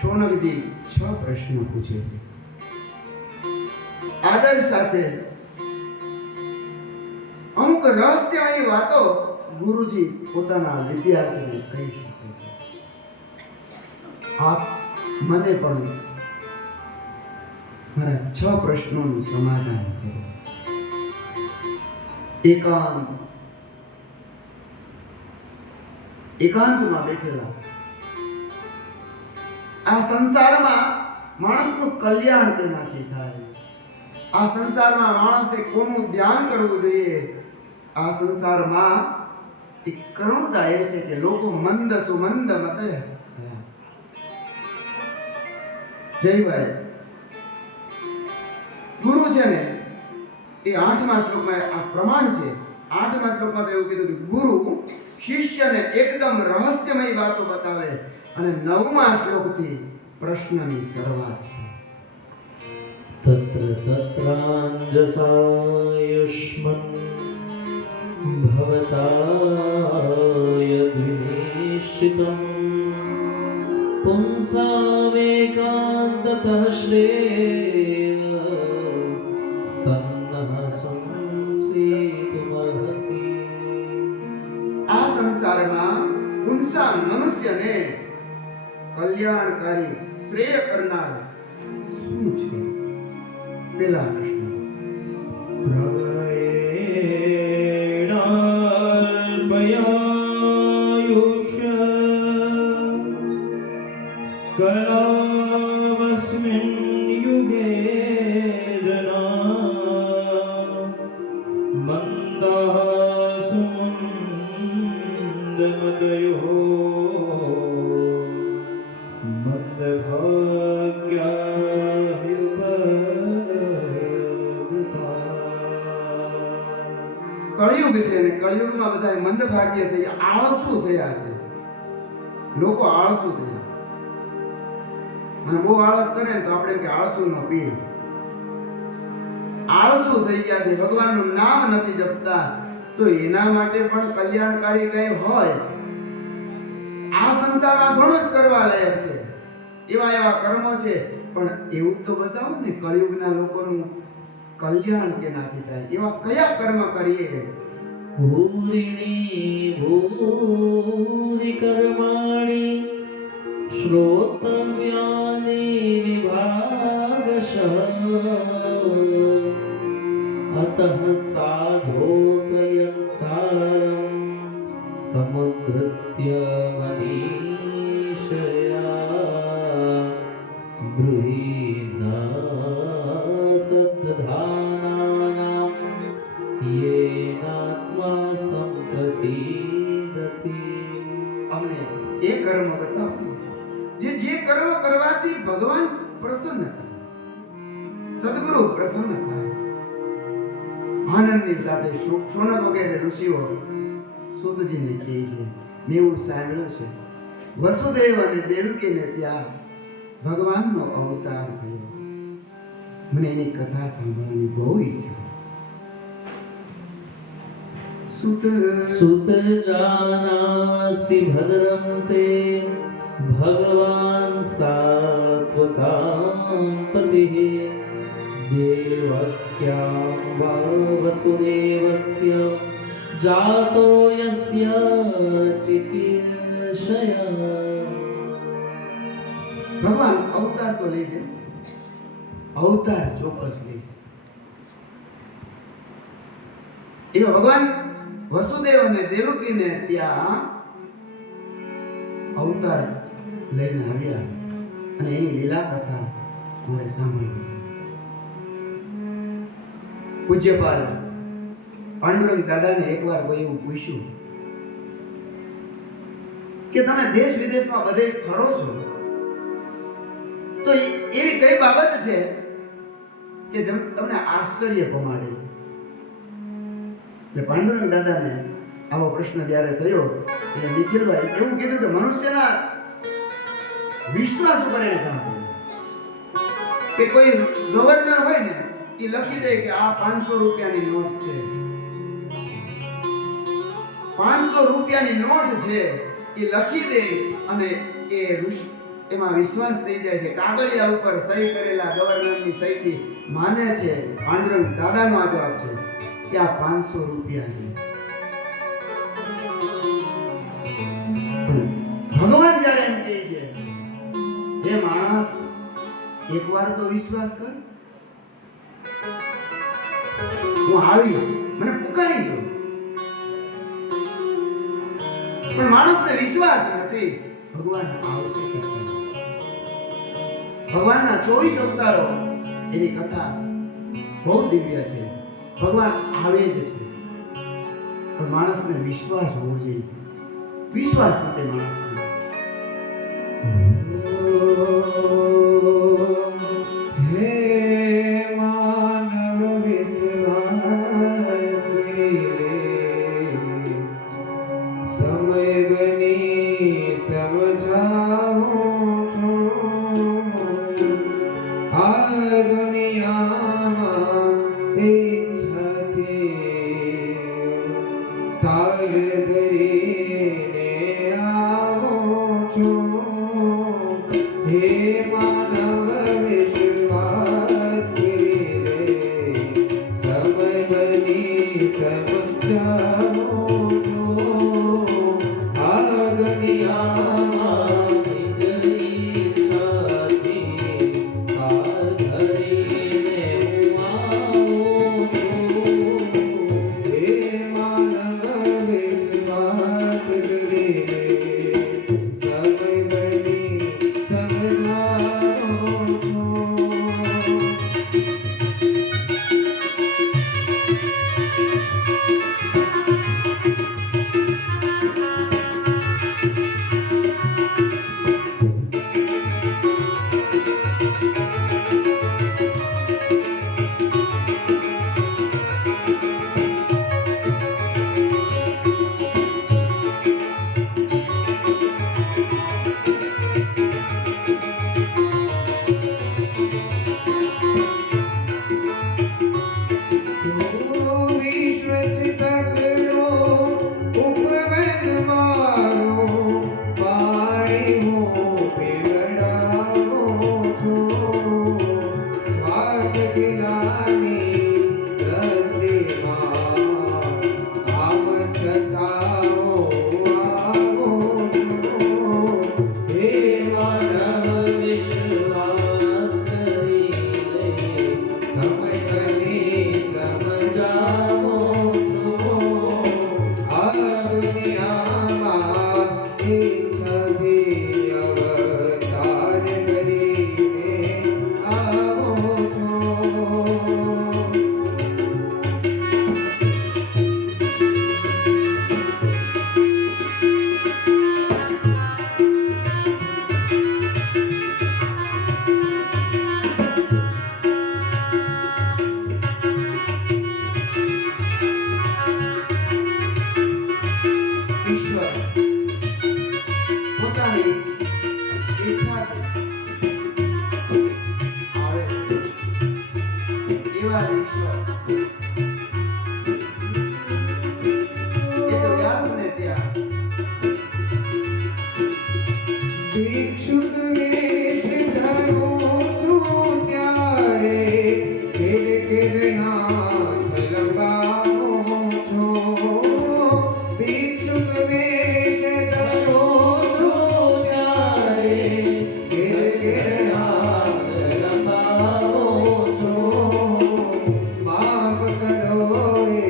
શૌનકજી 6 પ્રશ્ન પૂછે છે. આદર સાથે અમુક રહસ્યમય વાતો ગુરુજી પોતાના વિદ્યાર્થીને કહી શકે છે. આપ મને પણ મારા 6 પ્રશ્નોનું સમાધાન કરો. એકાંતમાં બેઠેલા આ સંસારમાં માણસનું કલ્યાણ તેનાથી થાય. આ સંસારમાં માણસે કોનું ધ્યાન કરવું જોઈએ? આ સંસારમાં એક કરુણતા એ છે કે લોકો મંદ સુમંદ મતે જયભાઈ ગુરુ છે ને એ 8મા શ્લોકમાં આ પ્રમાણ છે. 8મા શ્લોકમાં તો એવું કીધું કે ગુરુ શિષ્યને એકદમ રહસ્યમય વાતો બતાવે અને 9મા શ્લોકથી પ્રશ્નની શરૂઆત. તત્ર તત્રાંજસાયુષ્મન निश्चितं पुंसामेकान्ततः श्रेय स्तन्नः संसेतुमर्हसि આ સંસારમાં પુંસા મનુષ્યને કલ્યાણકારી શ્રેય કરનાર શું છે? પેલા પ્રશ્ન. प्रलयेणाल्पयायुष्य कलावस्मिन् युगे जना मन्दाः सुमन्दमतयोः કળિયુગ છે ને કળિયુગમાં બધા મંદભાગ્ય થઈ આળસુ થયા છે. લોકો આળસુ થયા. અને બહુ આળસ કરે ને તો આપણે એમ કે આળસુનો પીર. આળસુ થઈ ગયા છે, ભગવાનનું નામ નથી જપતા. તો એના માટે પણ કલ્યાણકારી કઈ હોય? આ સંસારમાં ઘણું જ કરવા લાયક છે, એવા એવા કર્મો છે, પણ એવું તો બતાવો ને કળિયુગના લોકોનું કલ્યાણ કેનાથી થાય એવા કયા કર્મ કરીએ? ભૂરિણી ભૂરિ કર્માણિ શ્રોતવ્યાનિ વિભાગશઃ અતઃ સાધોતયત્ સારં સમુદ્રત્ય મનીષયા ગૃહીના સદ્ધાનાનાં યેનાત્મા સંપ્રસીદતિ. અમને એ કર્મ બતાવો જે કર્મ કરવાથી ભગવાન પ્રસન્ન થાય, સદગુરુ પ્રસન્ન થાય. આનંદની સાથે શોનક વગેરે ઋષિઓ સુતજીને કહે છે, મેં એવું સાંભળ્યું છે વસુદેવ અને દેવકીને ત્યાં ભગવાનનો અવતાર થયો. મને એની કથા સાંભળવાની બહુ ઈચ્છા. સુત જાનાસી ભદ્રમ તે ભગવાન સાત્વતાં પતિઃ દેવક્યાં વા વસુદેવસ્ય જાતો યસ્ય ચિકીર્ષયા. ભગવાન અવતાર તો લે છે, અવતાર ચોક્કસ લે છે. એવા ભગવાન વસુદેવ અને દેવકીને ત્યાં અવતાર લઈને આવ્યા અને એની લીલા કથા મારે સાંભળવી. પૂજ્યપાલ પાંડુરંગ દાદાને એકવાર કોઈ એવું પૂછ્યું કે તમે દેશ વિદેશમાં બધે ફરો છો, તો એવી કઈ બાબત છે કે જેમ તમને આશ્ચર્ય પમાડે? એટલે પાંડુરંગ દાદાને આવો પ્રશ્ન જ્યારે થયો એટલે નિખિલભાઈ એવું કીધું કે મનુષ્યના વિશ્વાસ ઉપર એને કામ કર્યું. કે કોઈ ગવર્નર હોય ને એ લખી દે કે આ 500 રૂપિયાની નોટ છે, 500 રૂપિયાની નોટ છે એ લખી દે અને એ એમાં વિશ્વાસ થઈ જાય છે. કાગળિયા ઉપર સહી કરેલા ગવર્નરની સહીથી માને છે. પાંડુરંગ દાદાનો આ જવાબ છે કે આ 500 રૂપિયા છે. ભગવાન જ્યારે એમ કહે છે, હે માણસ એકવાર તો વિશ્વાસ કર, હું આવીશ, મને પુકારી દો. પણ માણસને વિશ્વાસ નથી. ભગવાન આવશે. ભગવાનના 24 અવતારો એની કથા બહુ દિવ્ય છે. ભગવાન આવે જ છે, પણ માણસને વિશ્વાસ હોવો જોઈએ. વિશ્વાસ નથી માણસને. હે માનવ વિશ્વાસ સમય બની સમજાવું છું. આ દુનિયામાં ઈચ્છાથી તાર ધરીને આવો આ દુનિયામાં નિજ ઈચ્છાથી હાર ધરીને હું આવું છું. હે માનવ વિશ્વાસ કરીને સમય બની સમજાવો છો. વિશ્વથી સગળો ઉપવન મારો પાણી હું પીવડાવું છું. સ્વાર્થ ગિલાની દ્રષ્ટિમાં આમ છતાં હું આવું છું. હે માનવ વિશ્વાસ કરી લે સમય બની સમજાવો છો. આ દુનિયામાં ઈચ્છાથી અવતાર કરીને આવો છો. ઈશ્વર પોતાની ઈચ્છાથી આવે છે. એવા જ ઈશ્વર એ તો વ્યાસને ત્યાં ભિક્ષુક વેશ ધરું છું ત્યારે ઘેર ઘેર હાથ લંબાવું છું. ભિક્ષુક વેશ ધરું છું ત્યારે ઘેર ઘેર હાથ લંબાવું છું. માફ કરો એ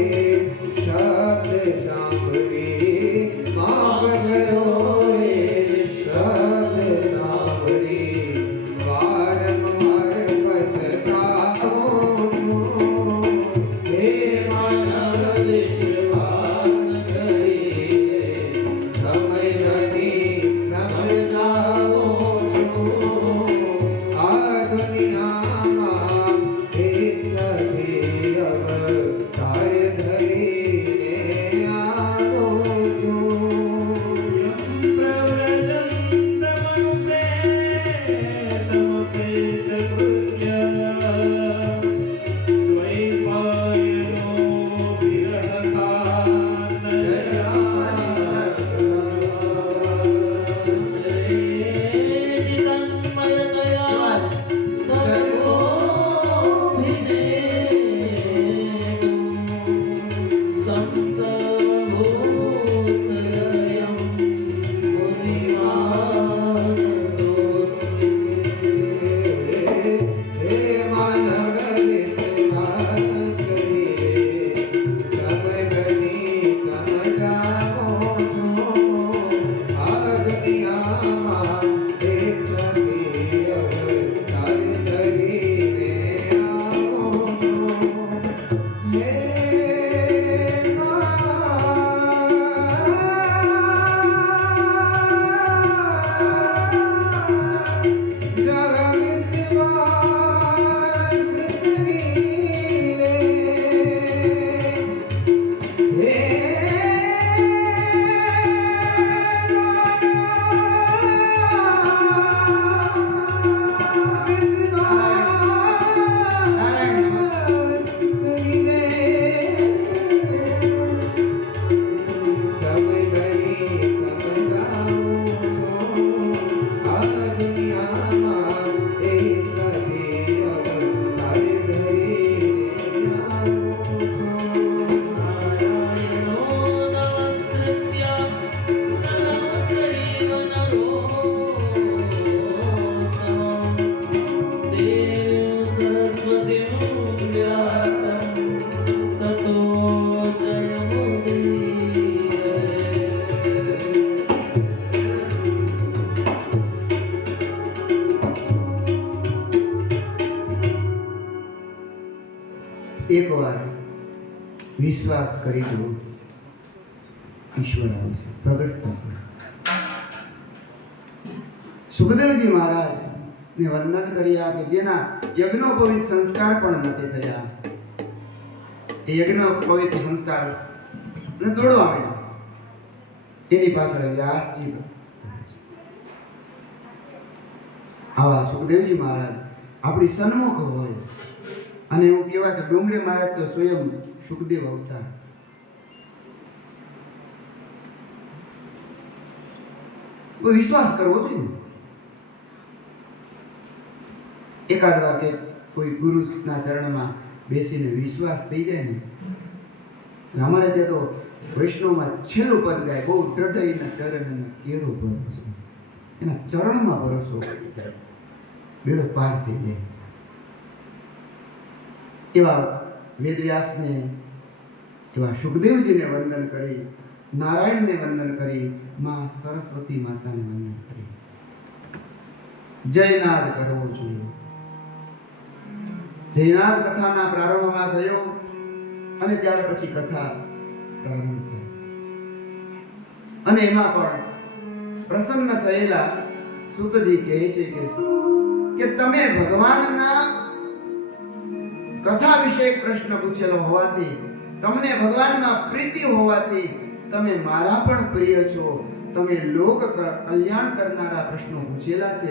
શબ્દ સાંભળી, માફ કરો એ શબ્દ સાંભળી વારંવાર પછતાવું છું. હે માનવ વિશ્વાસ કરી લે સમય બની સમજાવો છો. આ દુનિયામાં ઈચ્છાથી અવતાર ધરીને આવો કરી જુઓ, ઈશ્વર આવશે, પ્રગટ થશે. સુખદેવજી મહારાજ ને વંદન કર્યા કે જેના યજ્ઞોપવિત સંસ્કાર પણ નથી થયા, એ યજ્ઞોપવિત સંસ્કાર ને દોડવા માંડ્યા. એની પાછળ વ્યાસજી આવા સુખદેવજી મહારાજ આપણી સન્મુખ હોય અને એવું કહેવાય તો ડુંગરી મહારાજ તો સ્વયં સુખદેવ અવતાર. કોઈ વિશ્વાસ કરવો જોઈએ ને. એકાદ વાર કે કોઈ ગુરુના ચરણમાં બેસીને વિશ્વાસ થઈ જાય ને, અમારે ત્યાં તો વૈષ્ણવમાં છેલ્લું પદ ગાય, બહુ દઢઈના ચરણ કેરો ભરોસો, એના ચરણમાં ભરોસો કરી જાય, બેડો પાર થઈ જાય. એવા વેદવ્યાસને, એવા સુખદેવજીને વંદન કરી, નારાયણને વંદન કરી, માં સરસ્વતી માતાને વંદન કરી. જયનાદ કરવો જોઈએ. જયનાદ કથાના પ્રારંભમાં થયો અને ત્યાર પછી કથા પ્રારંભ થઈ અને એમાં પણ પ્રસન્ન થયેલા સૂતજી કહે છે કે તમે ભગવાનના કથા વિશે પ્રશ્ન પૂછેલો હોવાથી, તમને ભગવાનના પ્રીતિ હોવાથી તમે મારા પણ પ્રિય છો, તમે લોક કલ્યાણ કરનારા પ્રશ્નો પૂછેલા છે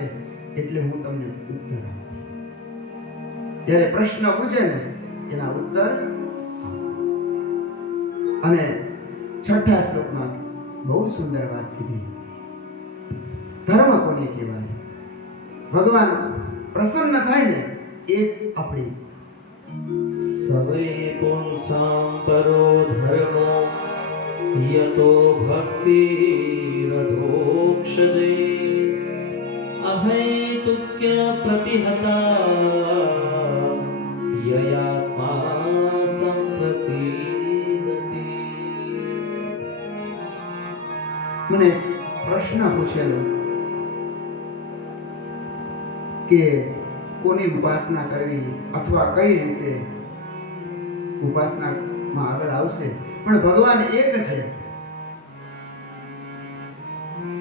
એટલે હું તમને ઉત્તર આપું. જ્યારે પ્રશ્ન પૂછે ને એના ઉત્તર. અને 6થા શ્લોકમાં બહુ સુંદર વાત કીધી. ધર્મ કોને કહેવાય? ભગવાન પ્રસન્ન થાય ને એ આપણી સવૈ પુંસાં પરો ધર્મો યતો ભક્તિરધોક્ષજે અહૈતુક્ય પ્રતિહતા યયાત્મા સંપ્રસીદતિ. મને પ્રશ્ન પૂછેલો કે કોની ઉપાસના કરવી અથવા કઈ રીતે ઉપાસનામાં આગળ આવશે. પણ ભગવાન એક છે,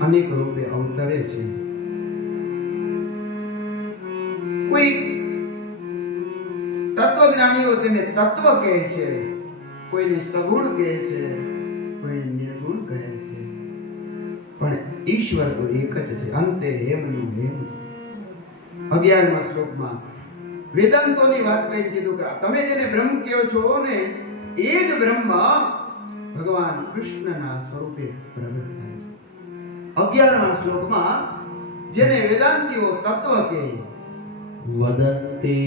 અનેક રૂપે અવતરે છે. કોઈ તત્વજ્ઞાનીઓ તેને તત્વ કહે છે, કોઈને સગુણ કહે છે, કોઈને નિર્ગુણ કહે છે, પણ ઈશ્વર તો એક જ છે. અંતે હેમનું હેમ. 11મા શ્લોકમાં વેદાંતોની વાત કઈ કીધું કે તમે જેને બ્રહ્મ કહો છો ને એ જ બ્રહ્મ ભગવાન કૃષ્ણના સ્વરૂપે પ્રગટ થાય છે. 11મા શ્લોકમાં જેને વેદાંતીઓ તત્વ કહે વદન્તિ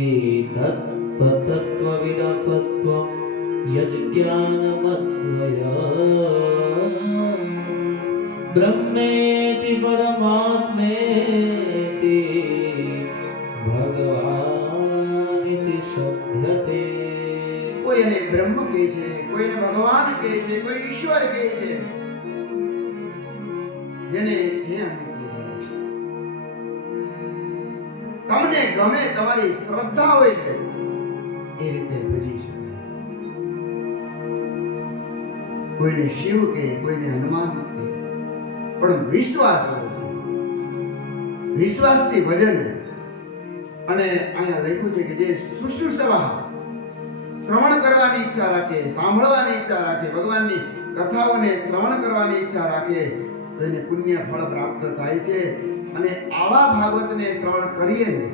તત્ત્વવિદસ્વત્વં યજ્ઞાનમદ્વય બ્રહ્મેતિ પરમાત્મેતિ ભગવાનિતિ શબ્દતે. કોઈ એને બ્રહ્મ કહે છે, કોઈને ભગવાન કહે છે, કોઈ ઈશ્વર કહે છે. જેને જે તમને ગમે, તમારી શ્રદ્ધા હોય ને એ રીતે ભજી શકાય. કોઈને શિવ કહે, કોઈને હનુમાન કહે, પણ વિશ્વાસ હોય, વિશ્વાસથી ભજન. અને અહીંયા લખ્યું છે કે જે શુશ્રુષવા શ્રવણ કરવાની ઈચ્છા રાખે, સાંભળવાની ઈચ્છા રાખે, ભગવાનની કથાઓને શ્રવણ કરવાની ઈચ્છા રાખે તો એને પુણ્ય ફળ પ્રાપ્ત થાય છે. અને આવા ભાગવતને શ્રવણ કરીએ ને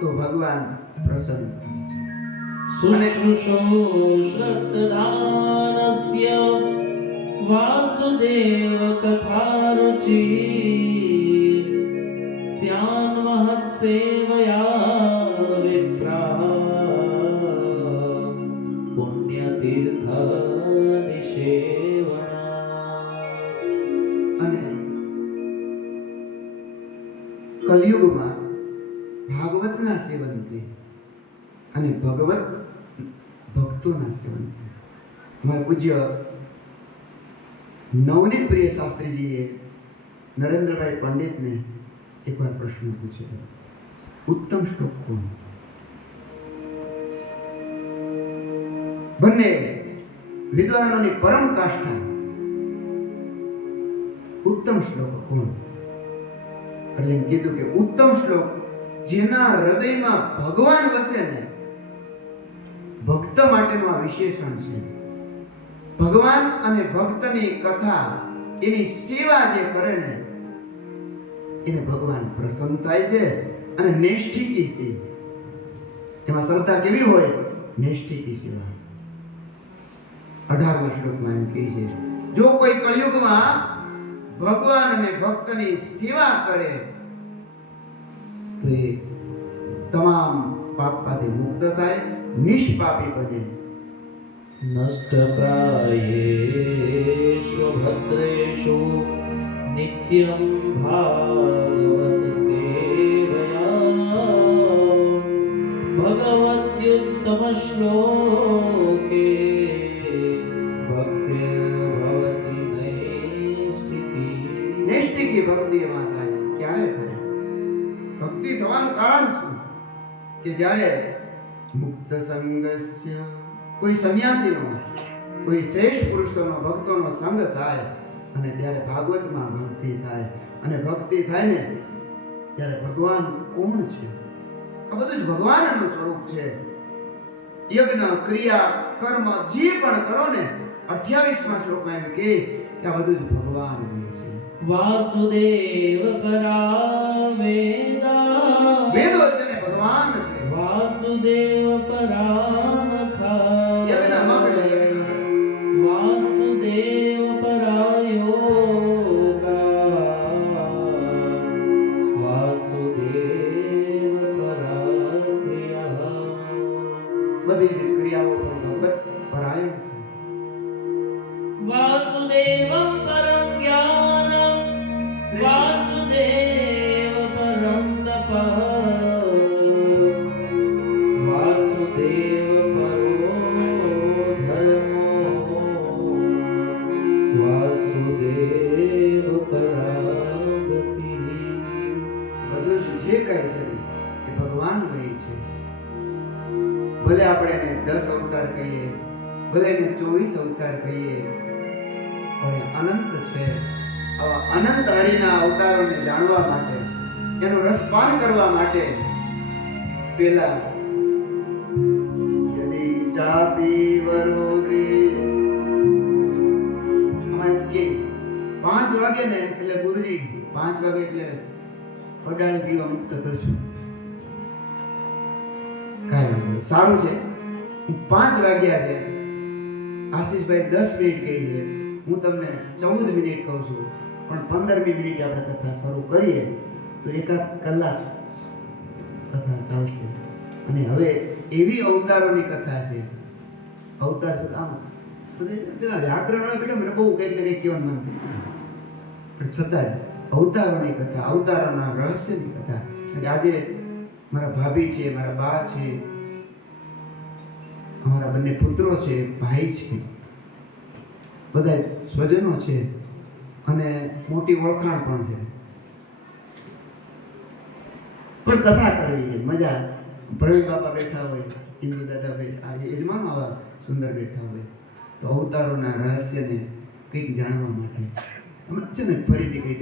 તો ભગવાન પ્રસન્ન થાય છે. શુશ્રુષો શ્રદ્ધાનસ્ય વાસુદેવ કથારુચિ સ્યાન મહત સેવયા વિપ્રા પુણ્યતીર્થ નિષેવના. અને કલયુગમાં ભાગવતના સેવનથી અને ભગવત ભક્તોના સેવનથી અમારા પૂજ્ય નવનીત પ્રિય શાસ્ત્રીજીએ નરેન્દ્રભાઈ પંડિતને એકવાર પ્રશ્ન પૂછ્યો, ઉત્તમ શ્લોક કોણ? બંને વિદ્વાનોની પરમ કાષ્ઠા ઉત્તમ શ્લોક કોણ? એટલે એમ કીધું કે ઉત્તમ શ્લોક જેના હૃદયમાં ભગવાન વસે ને, ભક્ત માટેનું આ વિશેષણ છે. ભગવાન અને ભક્તની કથા, એની સેવા જે કરે ને, એને ભગવાન પ્રસન્ન થાય છે. અને નૈષ્ઠિકી, એમાં શ્રદ્ધા કેવી હોય? નૈષ્ઠિકી સેવા. 18મા શ્લોકમાં એમ કહે છે, જો કોઈ કળિયુગમાં ભગવાન અને ભક્તની સેવા કરે તો એ તમામ પાપમાંથી મુક્ત થાય, નિષ્પાપી બને. નષ્ટપ્રાયેષુ ભદ્રેષુ નિત્યં ભાગવત સેવયા ભગવત્યુત્તમ શ્લોકે ભક્તિર્ભવતિ નૈષ્ઠિકી. નૈષ્ઠિકી ભક્તિ એમાં થાય. ક્યારે થાય? ભક્તિ થવાનું કારણ શું? કે જ્યારે મુક્ત સંગસ્ય, કોઈ સંન્યાસીનો, કોઈ શ્રેષ્ઠ પુરુષોનો, ભક્તોનો સંગ થાય અને ત્યારે ભાગવતમાં ભક્તિ થાય. અને ભક્તિ થાય ને ત્યારે ભગવાન કોણ છે? આ બધું જ ભગવાનનું સ્વરૂપ છે. યજ્ઞ, ક્રિયા, કર્મ જે પણ કરો ને, 28મા શ્લોકમાં એમ કહે કે આ બધું જ ભગવાન હોય છે. વાસુદેવ પરા વેદા, વેદો છે ને ભગવાન છે. વાસુદેવ પરામખા, યજ્ઞ મગ એટલે યજ્ઞ. વાસુદેવ પરાયોગા, વાસુદેવ પરાક્રિયા. બધી જ ક્રિયાઓ પણ ભગવત પરાયણ છે. વાસુદેવં પરમ જ્ઞાનમ, વાસુદેવ પરમ તપઃ, વાસુદેવ પરો ધર્મો, વાસુદેવ પરાગતિ. બધું જ જે કહે છે ને એ ભગવાન કહે છે. ભલે આપણે એને 10 અવતાર કહીએ, ભલે એને 24 અવતાર કહીએ, પણ એ અનંત છે. આવા અનંત હરિના અવતારોને જાણવા માટે, એનો રસપાન કરવા માટે પેલા યદિ ચાપી વરોદે, અમારે કે 5 વાગે ને એટલે ગુરુજી 5 વાગે એટલે અડાળી પીવા મુક્ત કરજો. કાંઈ વાંધો નહીં, સારું છે. 5 વાગ્યા છે, આશીષભાઈ 10 મિનિટ કહી છે, હું તમને 14 મિનિટ કહું છું, પણ 15મી મિનિટ આપણે કથા શરૂ કરીએ તો 1 કલાક કથા ચાલશે. અને હવે એવી અવતારોની કથા છે. અવતાર છે આમ બધે પેલા વ્યાકરણ વાળા બેઠા મને બહુ કંઈક ને કંઈક કહેવાનું મન થાય, પણ છતાં જ અવતારોની કથા, અવતારોના રહસ્યની કથા. આજે મારા ભાભી છે, મારા બા છે, અમારા બંને પુત્રો છે, ભાઈ છે, બધા સ્વજનો છે અને મોટી ઓળખાણ પણ છે. પણ કથા કરવી છે, મજા. પ્રવીણ બાપા બેઠા હોય, હિન્દુ દાદા બેઠા, યજમાનો આવા સુંદર બેઠા હોય, તો અવતારોના રહસ્યને કંઈક જાણવા માટે અમે છે ને ફરીથી કંઈક